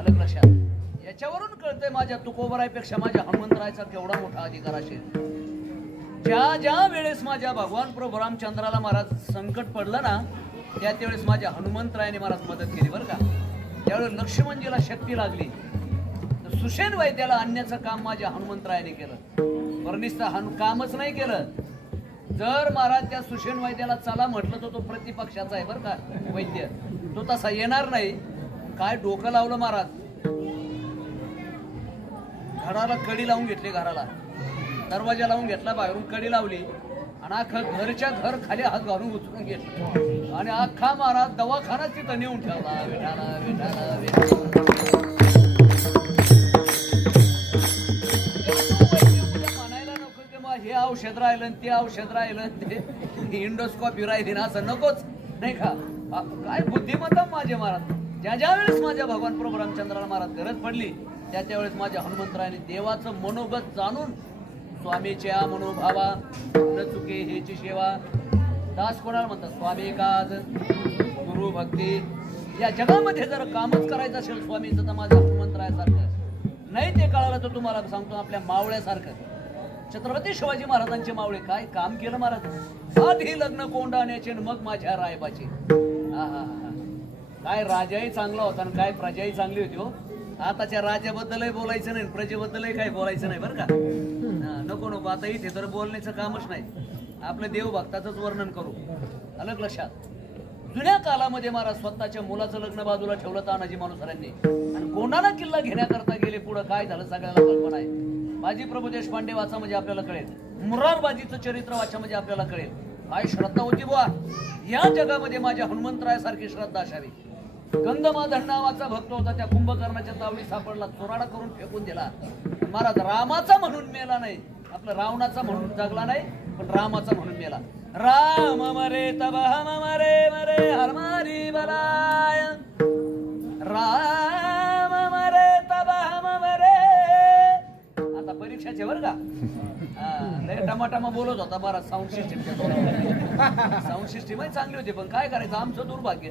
आलं लक्षात. याच्यावरून कळतंय माझ्या तुकोबरायपेक्षा माझ्या हनुमंतरायचा केवढा मोठा अधिकार असेल. ज्या ज्या वेळेस माझ्या भगवान प्रभू रामचंद्राला महाराज संकट पडलं ना त्यावेळेस माझ्या हनुमंतरायाने महाराज मदत केली बरं का. त्यावेळेस लक्ष्मणजीला शक्ती लागली तर सुषेण वैद्याला आणण्याचं काम माझ्या हनुमंतरायाने केलं. वर्णिस्ता कामच नाही केलं. जर महाराज त्या सुषेण वैद्याला चला म्हटलं तर तो प्रतिपक्षाचा आहे बरं का वैद्य. तो तसा येणार नाही. काय डोकं लावलं महाराज. घराला कडी लावून घेतली. घराला दरवाजा लावून घेतला. बाहेरून कडी लावली आणि अख्खं घरच्या घर खाली हात घालून उचलून घेतलं आणि अख्खा महाराज दवाखानाच तिथं नेऊन ठेवला. विठाला विठाला विठाला. म्हणायला नको की मग हे औषध राहिलं ते औषध राहिलं ते इंडोस्कॉपी राहिली ना असं नकोच नाही का. काय बुद्धिमत्ता माझे महाराज. ज्या ज्या वेळेस माझ्या भगवान प्रभू रामचंद्राला महाराज गरज पडली त्यावेळेस माझ्या हनुमंतरायाने देवाचं मनोगत जाणून स्वामीच्या मनोभावा न चुके हेची सेवा. दास कोणाला म्हणतात स्वामी काज गुरु भक्ती. या जगामध्ये जर कामच करायचं असेल स्वामीचं तर माझ्या हनुमंतरायासारखं नाही. ते कळालं तर तुम्हाला सांगतो आपल्या मावळ्यासारखं. छत्रपती शिवाजी महाराजांचे मावळे काय काम केलं महाराज. आधी लग्न कोंडाण्याचे मग माझ्या रायबाचे. काय राजाही चांगला होता आणि काय प्रजाही चांगली होती हो. आताच्या राजाबद्दलही बोलायचं नाही प्रजेबद्दलही काही बोलायचं नाही बरं का. नको नको आता इथे तर बोलण्याचं कामच नाही. आपलं देवभक्ताचंच वर्णन करू. अलग लक्षात. जुन्या कालामध्ये महाराज स्वतःच्या मुलाचं लग्न बाजूला ठेवलं तानाजी मालुसऱ्यांनी आणि कोणाला किल्ला घेण्याकरता गेले. पुढं काय झालं सगळ्याला कल्पना आहे. बाजी प्रभू देशपांडे वाचा म्हणजे आपल्याला कळेल. मुरारबाजीचं चरित्र वाचा म्हणजे आपल्याला कळेल. काय श्रद्धा होती बुवा. या जगामध्ये माझ्या हनुमंतरायासारखी श्रद्धा असावी. गंधमाधन नावाचा भक्त होता. त्या कुंभकर्णाच्या तावडीत सापडला. चोराडा करून फेकून दिला. महाराज रामाचा म्हणून मेला नाही. आपलं रावणाचा म्हणून जगला नाही पण रामाचा म्हणून मेला. राम मरे तब हम मरे मरे हरमारी बलाय. राम मरे तब हम मरे. आता परीक्षाचे बरं का. लय टमाटामा बोलत होता महाराज साऊंड सिस्टीमच्या. साऊंड सिस्टीमही चांगली होती पण काय करायचं आमचं दुर्भाग्य.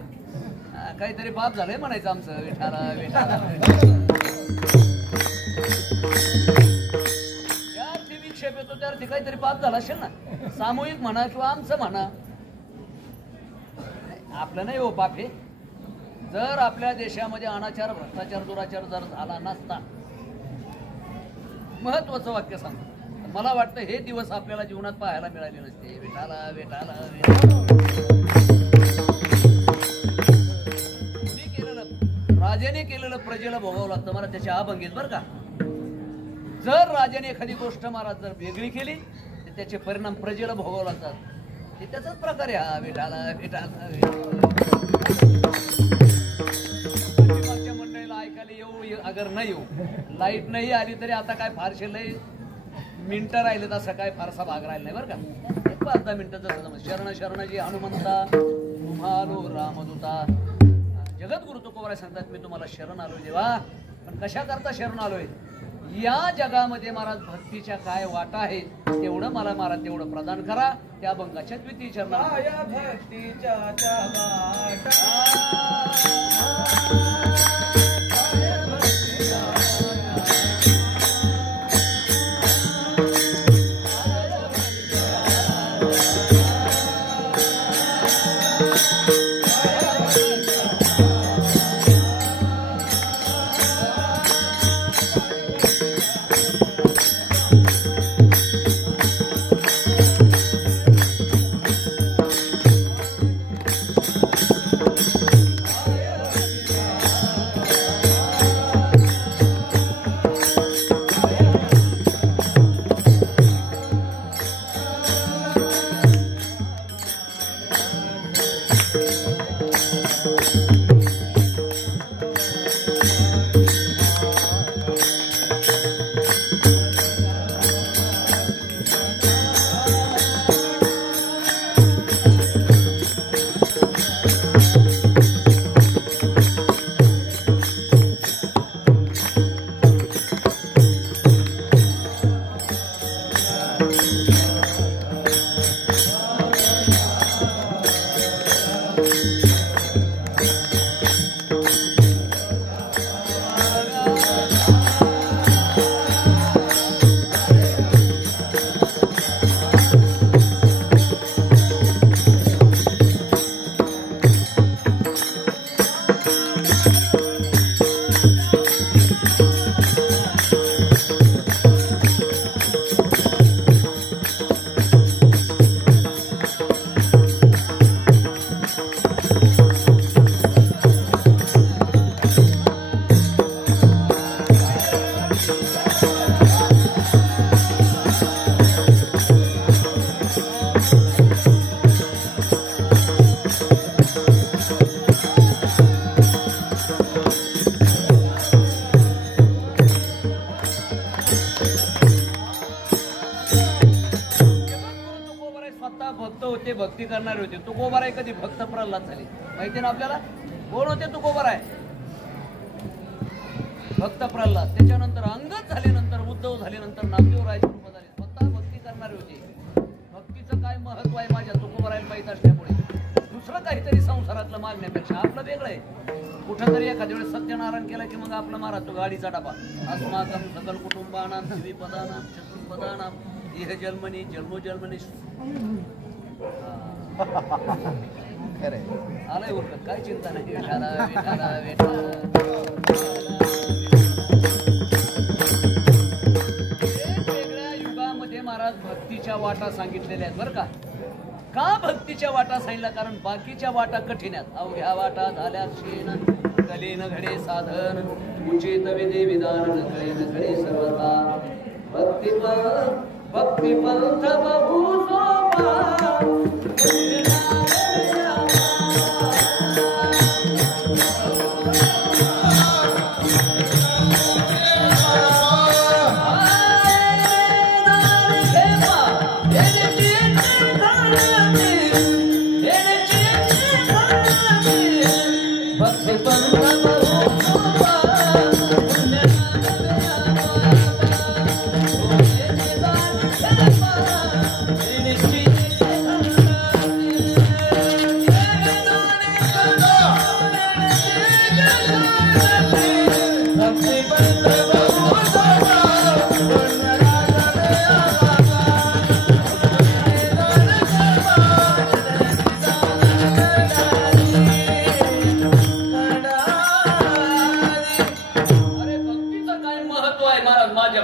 काहीतरी पाप झालंय म्हणायचं आमचं. विठाला विठाला. ज्यार्थी विक्षेप येतो त्यार्थी काहीतरी पाप झाला असेल ना. सामूहिक म्हणा किंवा आमचं म्हणा. आपलं नाही हो पाप हे. जर आपल्या देशामध्ये अनाचार भ्रष्टाचार दुराचार जर झाला नसता. महत्वाचं वाक्य सांगतो. मला वाटतं हे दिवस आपल्याला जीवनात पाहायला मिळाले नसते. विठाला विठाला विठाला. राजाने केलेलं प्रजेला भोगावं लागतं मला त्याच्या अभंगीत बरं का. जर राजाने एखादी गोष्ट महाराज जर वेगळी केली तर त्याचे परिणाम प्रजेला भोगावं लागतात. हे त्याचाच प्रकार आहे. हा विठाला विठाला. मंडळीला ऐकायला येऊ अगर नाही येऊ. लाईट नाही आली तरी आता काय फारशे लय मिनिटं राहिले तसं काय फारसा भाग राहिला नाही बरं का. 5-10 मिनिटं जसं शरण शरणजी हनुमंता तुम्हालो रामदूता. जगद्गुरु तुकोबराय सांगतात मी तुम्हाला शरण आलोय देवा. पण कशा करता शरण आलोय. या जगामध्ये महाराज भक्तीच्या काय वाटा आहे तेवढं मला महाराज तेवढं प्रदान करा. त्या अभंगाच्या द्वितीय चरणात भक्तीच्या होते भक्ती करणारे होते. तुकोबाराय कधी भक्त प्रल्हाद झाले माहिती ना आपल्याला. कोण होते तुकोबाराय? भक्त प्रल्हाद. त्याच्यानंतर अंगद झाल्यानंतर, उद्धव झाल्यानंतर नामदेवरायचे रूप झाले. स्वतः भक्ती करणारे होते. भक्तीचं काय महत्व आहे माझ्या तुकोबारायला माहीत असल्यामुळे दुसरं काहीतरी संसारातलं मागण्यापेक्षा आपलं वेगळं आहे. कुठं तरी एखाद्या वेळेस सत्यनारायण केलं की मग आपला मारा तो गाडीचा डबा. अस्माकं सकल कुटुंबानां द्विपदानां चतुर्पदानां इह जन्मनी जन्मो जन्मनी आलंय उरकत. काय चिंता नाही. विठाला विठाला विठाला. वेगवेगळ्या युगामध्ये महाराज भक्तीच्या वाटा सांगितलेल्या आहेत बरं का. का भक्तीच्या वाटा सांगितल्या? कारण बाकीच्या वाटा कठीण आहेत. अवघ्या वाटा झाल्या क्षीण, कलेन घडे साधन, उचित विधी विधान कळेन घडे सर्वता. भक्ती पंथ बहु सोपा.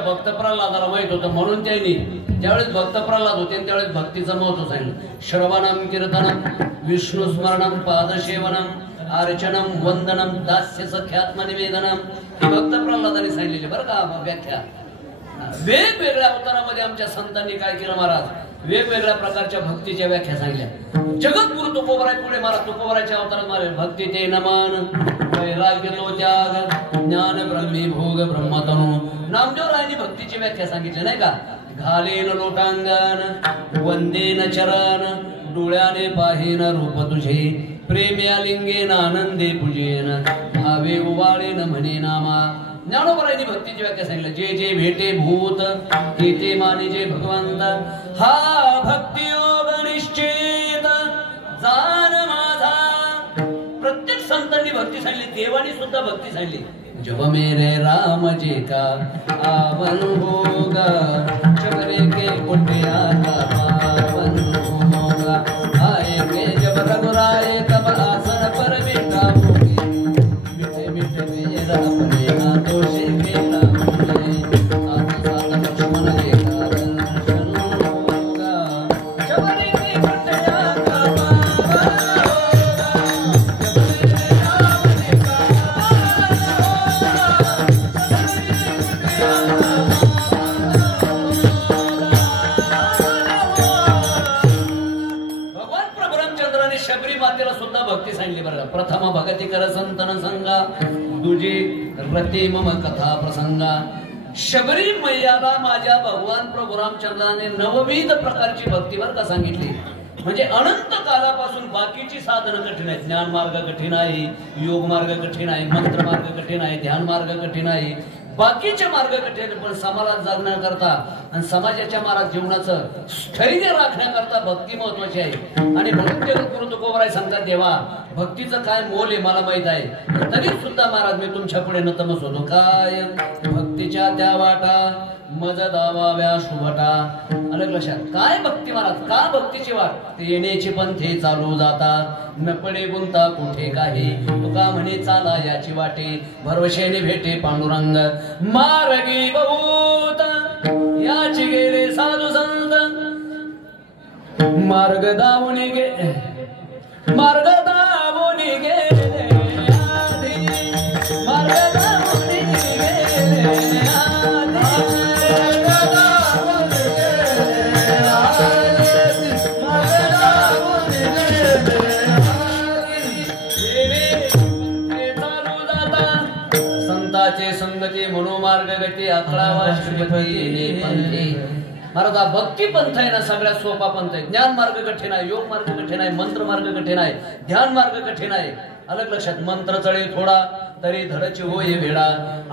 भक्त प्रल्हादाला माहित होतं म्हणून त्यांनी ज्यावेळेस भक्त प्रल्हाद होते त्यावेळेस भक्तीचं महत्व सांगितलं. श्रवणम कीर्तनम विष्णू स्मरणम पादसेवनम अर्चनम वंदनम दास्य सख्यात्मनिवेदनम ही भक्त प्रल्हादाने सांगितलेली बरं का व्याख्या. वेगवेगळ्या अवतारामध्ये आमच्या संतांनी काय केलं महाराज, वेगवेगळ्या प्रकारच्या भक्तीच्या व्याख्या सांगितल्या. जगद्गुरु तुकोबाराय पुढे महाराज तुकोबारायच्या अवतारात महाराज भक्ती ते नमन, वैराग्य तो त्याग, ज्ञान ब्रह्मी भोग ब्रह्मतनु. नामदेवरायांनी भक्तीची व्याख्या सांगितली नाही का. घालेन लोटांगण वंदेन चरण, डोळ्याने पाहेन रूप तुझे, प्रेम्या लिंगेन आनंदे पूजेन, भावे उवाळेन म्हणे नामा. ज्ञानोबरायांनी भक्तीची व्याख्या सांगितलं. जे जे भेटे भूत ते ते मानिजे भगवंत, हा भक्ती योग निश्चित जाण माझा. प्रत्येक संतांनी भक्ती सांगितली. देवानी सुद्धा भक्ती सांगितली. जब मेरे राम जी का आवन होगा, चमरे के कुटिया का पावन होगा, आएंगे जब रघुराय तब आसन पर बिठाओगे, मीठे मीठे मेरा अपने हाथों से खिलाओगे, साथ साथ लक्ष्मण जी का दर्शन होगा, चमरे के कुटिया का पावन होगा, जब मेरे राम जी का शबरी मातेला सुद्धा भक्ती सांगितली बरं. प्रथम भगती कर संतन संगा, तुझी रती मम कथा प्रसंगा. शबरी मैयाला माझ्या भगवान प्रभू रामचंद्राने नवविध प्रकारची भक्ती बरं का सांगितली. म्हणजे अनंत कालापासून बाकीची साधनं कठीण आहेत. ज्ञान मार्ग कठीण आहे, योग मार्ग कठीण आहे, मंत्र मार्ग कठीण आहे, ध्यान मार्ग कठीण आहे, बाकीचे मार्ग कठीण. पण समाजात जगण्याकरता आणि समाजाच्या महाराज जीवनाचं स्थैर्य राखण्याकरता भक्ती महत्वाची आहे. आणि म्हणून जगद्गुरु तुकोबाराय सांगतात, देवा भक्तीचं काय मोल आहे मला माहित आहे, तरी सुद्धा महाराज मी तुमच्या पुढे नतमस होतो. काय भक्तीच्या त्या वाटा मज दावाव्या शुभटा. अलग लक्षात काय भक्ती महाराज, का भक्तीची वाट. येण्याची पंथे चालू जाता, न पडे गुंता कुठे काही, तुका म्हणे चाला याची वाटे, भरवशेने भेटे पांडुरंग, मार्गी बहुत याची गेले साधू संत, मार्ग दावून गे मार्ग दावून गेले आधी, मार्ग दावून गेले आधी. पंथे अकळावा श्रीपतीने पंथे. महाराज हा भक्ती पंथ आहे ना सगळ्यात सोपा पंथ आहे. ज्ञान मार्ग कठीण आहे, योग मार्ग कठीण आहे, मंत्र मार्ग कठीण आहे, ध्यान मार्ग कठीण आहे. अलग लक्षात. मंत्र चळे थोडा तरी धडची होय वेडा.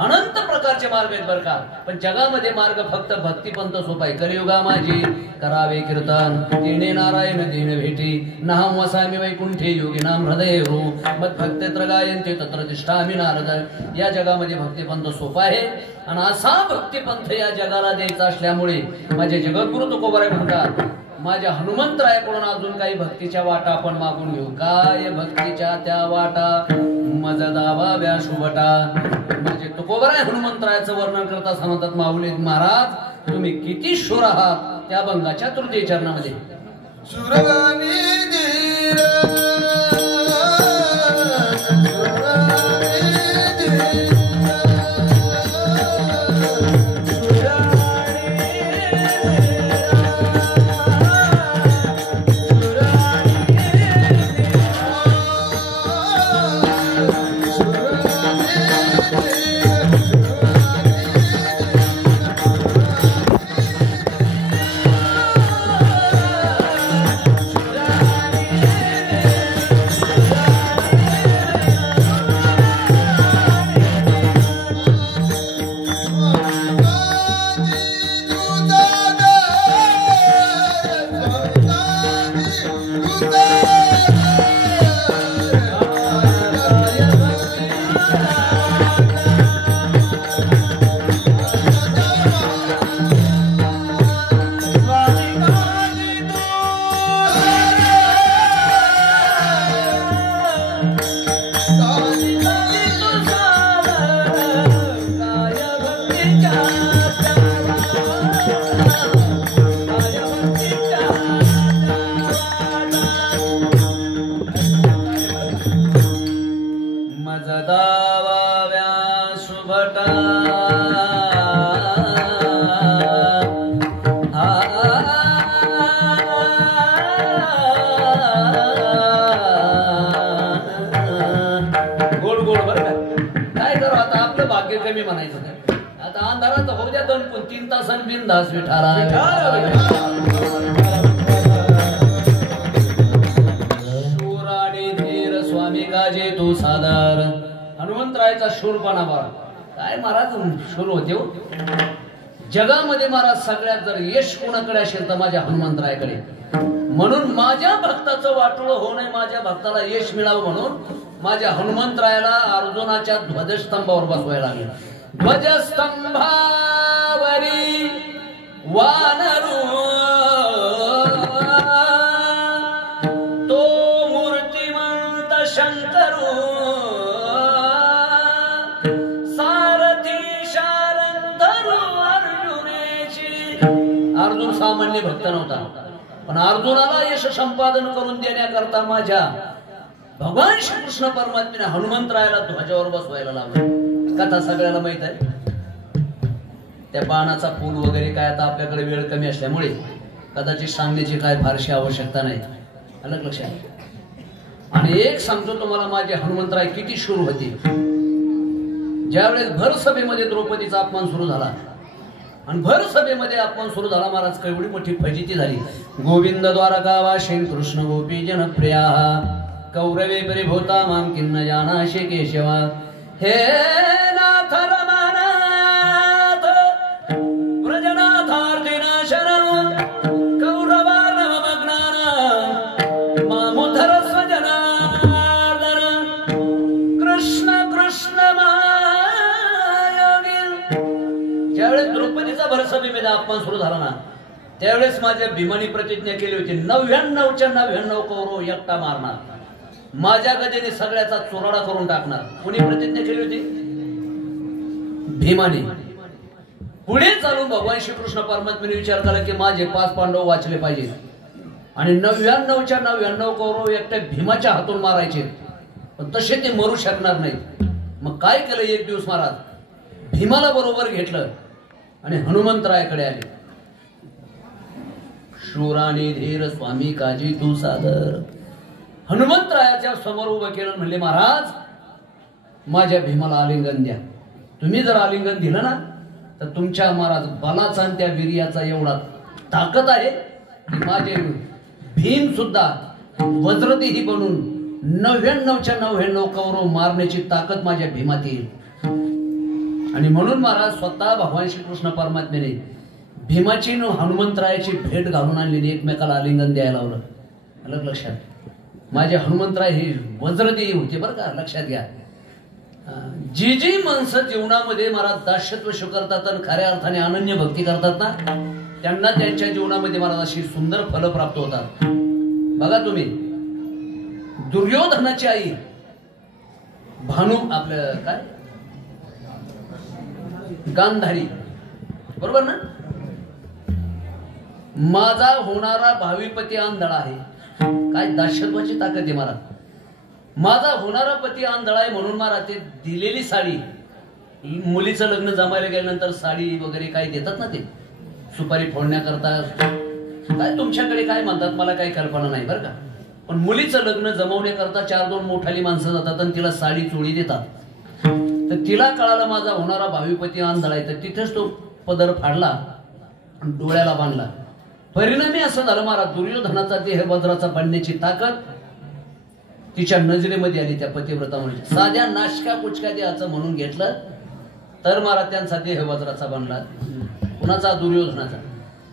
अनंत प्रकारचे मार्ग आहेत बरं का. पण जगामध्ये मार्ग फक्त भक्ती पंथ सोपा आहे. कलियुगा माझी करावे कीर्तन तिने नारायण दिन भेटी नाम वसामी वैकुंठे योगिनाम हृदय रो मत भक्तेत्र गायन्ते तत्र तिष्ठामि नारद. या जगामध्ये भक्ती पंथ सोपा आहे आणि असा भक्ती पंथ या जगाला द्यायचा असल्यामुळे माझे जगद्गुरु तुकोबाराय म्हणतात माझ्या हनुमंतरायाकडून अजून काही भक्तीच्या वाटा आपण मागून घेऊ. काय भक्तीच्या त्या वाटा मज दावाव्या शुभटा. म्हणजे तुकोबाराय हनुमंतरायाचं वर्णन करता सांगतात माऊली महाराज तुम्ही किती शूर आहात. त्या भंगाच्या तृतीय चरणामध्ये बिंदास विठाला शूर आणि धीर स्वामी काजे तू सादर. हनुमंतरायाचा शूरपणा बघा काय महाराज शूर होते हो. जगामध्ये महाराज सगळ्यात जर यश कोणाकडे असेल तर माझ्या हनुमंतरायाकडे. म्हणून माझ्या भक्ताचं वाटोळ होऊ नये माझ्या भक्ताला यश मिळावं म्हणून माझ्या हनुमंतरायाला अर्जुनाच्या ध्वजस्तंभावर बसवायला लागले. ध्वजस्तंभावरी वानरू तो मूर्तिमंत शंकरू सारथी शारंधरू अर्जुनेची. अर्जुन सामान्य भक्त नव्हता पण अर्जुनाला यश संपादन करून देण्याकरता माझ्या भगवान श्रीकृष्ण परमात्म्याने हनुमंतरायाला ध्वजावर बसवायला लावलं. कथा सगळ्याला माहित आहे. त्या बाणाचा पूल वगैरे काय आता आपल्याकडे वेळ कमी असल्यामुळे कदाचित सांगण्याची काय फारशी आवश्यकता नाही. अलग लक्षात. आणि एक सांगतो तुम्हाला माझे हनुमंतराय किती शूर होते. ज्यावेळेस भर सभेमध्ये द्रौपदीचा अपमान सुरू झाला आणि भर सभेमध्ये अपमान सुरू झाला महाराज केवढी मोठी फजिती झाली. गोविंद द्वारकावासीन कृष्ण गोपी जनप्रिया कौरवे परिभूता माम किन्न जानाशे केशवा. हे नाथ रमानाथ व्रजनाथार्थिनाशन कौरवार्णवमग्नान मामुधर स्वजनार्दन कृष्ण कृष्ण मायोगी. ज्यावेळेस द्रौपदीचा भरसभेमध्ये अपमान सुरू झाला ना त्यावेळेस माझ्या भीमानी प्रतिज्ञा केली होती 99च्या 99 कौरव एकटा मारणार. माझ्या गजेने सगळ्याचा चुराडा करून टाकणार. कोणी प्रतिज्ञा केली होती? भीमाने. पुढे चालून भगवान श्रीकृष्ण परमात्म्याने विचार केला की माझे 5 पांडव वाचले पाहिजे आणि 99च्या 99 कौरव एकट्या भीमाच्या हातून मारायचे. पण तसे ते मरू शकणार नाही. मग काय केलं एक दिवस महाराज भीमाला बरोबर घेतलं आणि हनुमंतरायाकडे आले. शूराने धीर स्वामी काजी तू सादर. हनुमंतरायाच्या समोर उभं केलं. म्हणले महाराज माझ्या भीमाला आलिंगन द्या. तुम्ही जर आलिंगन दिलं ना तर तुमच्या महाराज बलाचा आणि त्या वीर्याचा एवढा ताकद आहे की माझे भीम सुद्धा वज्रदेही बनून 99च्या 99 कौरव मारण्याची ताकद माझ्या भीमात येईल. आणि म्हणून महाराज स्वतः भगवान श्रीकृष्ण परमात्म्याने भीमाची न हनुमंतरायाची भेट घालून आणलेली, एकमेकाला आलिंगन द्यायला लावलं. अलग लक्षात, माझे हनुमंतराय हे वज्रदेही होते बरं का, लक्षात घ्या. जी जी माणसं जीवनामध्ये महाराज दास्यत्व स्वीकारतात आणि खऱ्या अर्थाने अनन्य भक्ती करतात ना, त्यांना त्यांच्या जीवनामध्ये महाराज अशी सुंदर फलं प्राप्त होतात. बघा तुम्ही, दुर्योधनाची आई भानू, आपलं काय गांधारी, बरोबर ना, माझा होणारा भावीपती आंधळा आहे. काय दास्यत्वाची ताकद आहे महाराज. माझा होणारा पती आंधळा आहे म्हणून महाराज ते दिलेली साडी, मुलीचं लग्न जमायला गेल्यानंतर साडी वगैरे काय देतात ना, ते सुपारी फोडण्याकरता काय तुमच्याकडे काय म्हणतात मला काही कल्पना नाही बरं का, पण मुलीचं लग्न जमवण्याकरता 4-2 मोठाली माणसं जातात आणि तिला साडी चोळी देतात. तर तिला कळालं माझा होणारा भावीपती आंधळा आहे, तर तिथेच तो पदर फाडला आणि डोळ्याला बांधला. परिणामी असं झालं महाराज, दुर्योधनाचा देह वज्राचा बांधण्याची ताकद तिच्या नजरेमध्ये आली त्या पतिव्रतामुळे. साध्या नाशका कुचका देहाचं म्हणून घेतलं तर महाराज त्यांचा देह वज्राचा बांधला. कुणाचा? दुर्योधनाचा.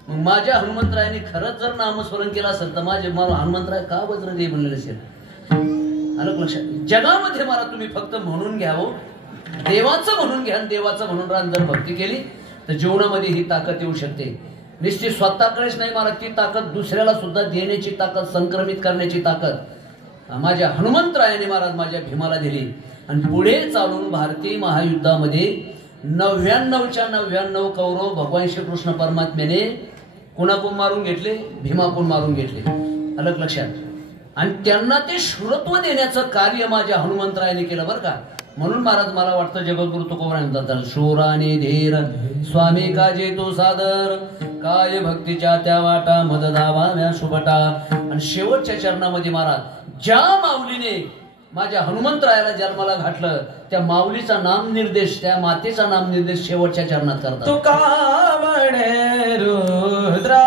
मग माझ्या हनुमंतरायाने खरंच जर नामस्मरण केलं असेल तर माझे हनुमंतराय का वज्रदेह बनलेले असेल? आलं लक्षात. जगामध्ये महाराज तुम्ही फक्त म्हणून घ्यावं, देवाचं म्हणून घ्या, देवाचं म्हणून रान जर भक्ती केली तर जीवनामध्ये ही ताकद येऊ शकते. निश्चित स्वतःकडेच नाही महाराज, ती ताकद दुसऱ्याला सुद्धा देण्याची ताकद, संक्रमित करण्याची ताकद माझ्या हनुमंतरायाने महाराज माझ्या भीमाला दिली. आणि पुढे चालून भारतीय महायुद्धामध्ये 99च्या 99 कौरव भगवान श्रीकृष्ण परमात्म्याने कुणाकून मारून घेतले? भीमाकून मारून घेतले. अलग लक्षात. आणि त्यांना ते शूरत्व देण्याचं कार्य माझ्या हनुमंतरायाने केलं बरं का. म्हणून महाराज मला वाटतं जगद्गुरु तुकोबाराय म्हणतात, शूराने धीर स्वामी काजे तो सादर, काय भक्तीच्या त्या वाटा मद धावाव्या शुभटा. आणि शेवटच्या चरणामध्ये महाराज ज्या माऊलीने माझ्या हनुमंतरायाला जन्माला घातलं त्या माऊलीचा नाम निर्देश, त्या मातेचा नाम निर्देश शेवटच्या चरणात करतात. तुका वडे रुद्रा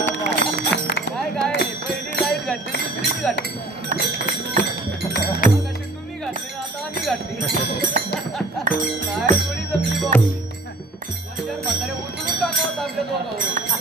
काय काय पहिली लाईट घातली दुसरीची घातली तुम्ही घातली आता आम्ही घातली काय थोडी जमली बॉस म्हातारे उठून टाकावं आमच्या दोघांवर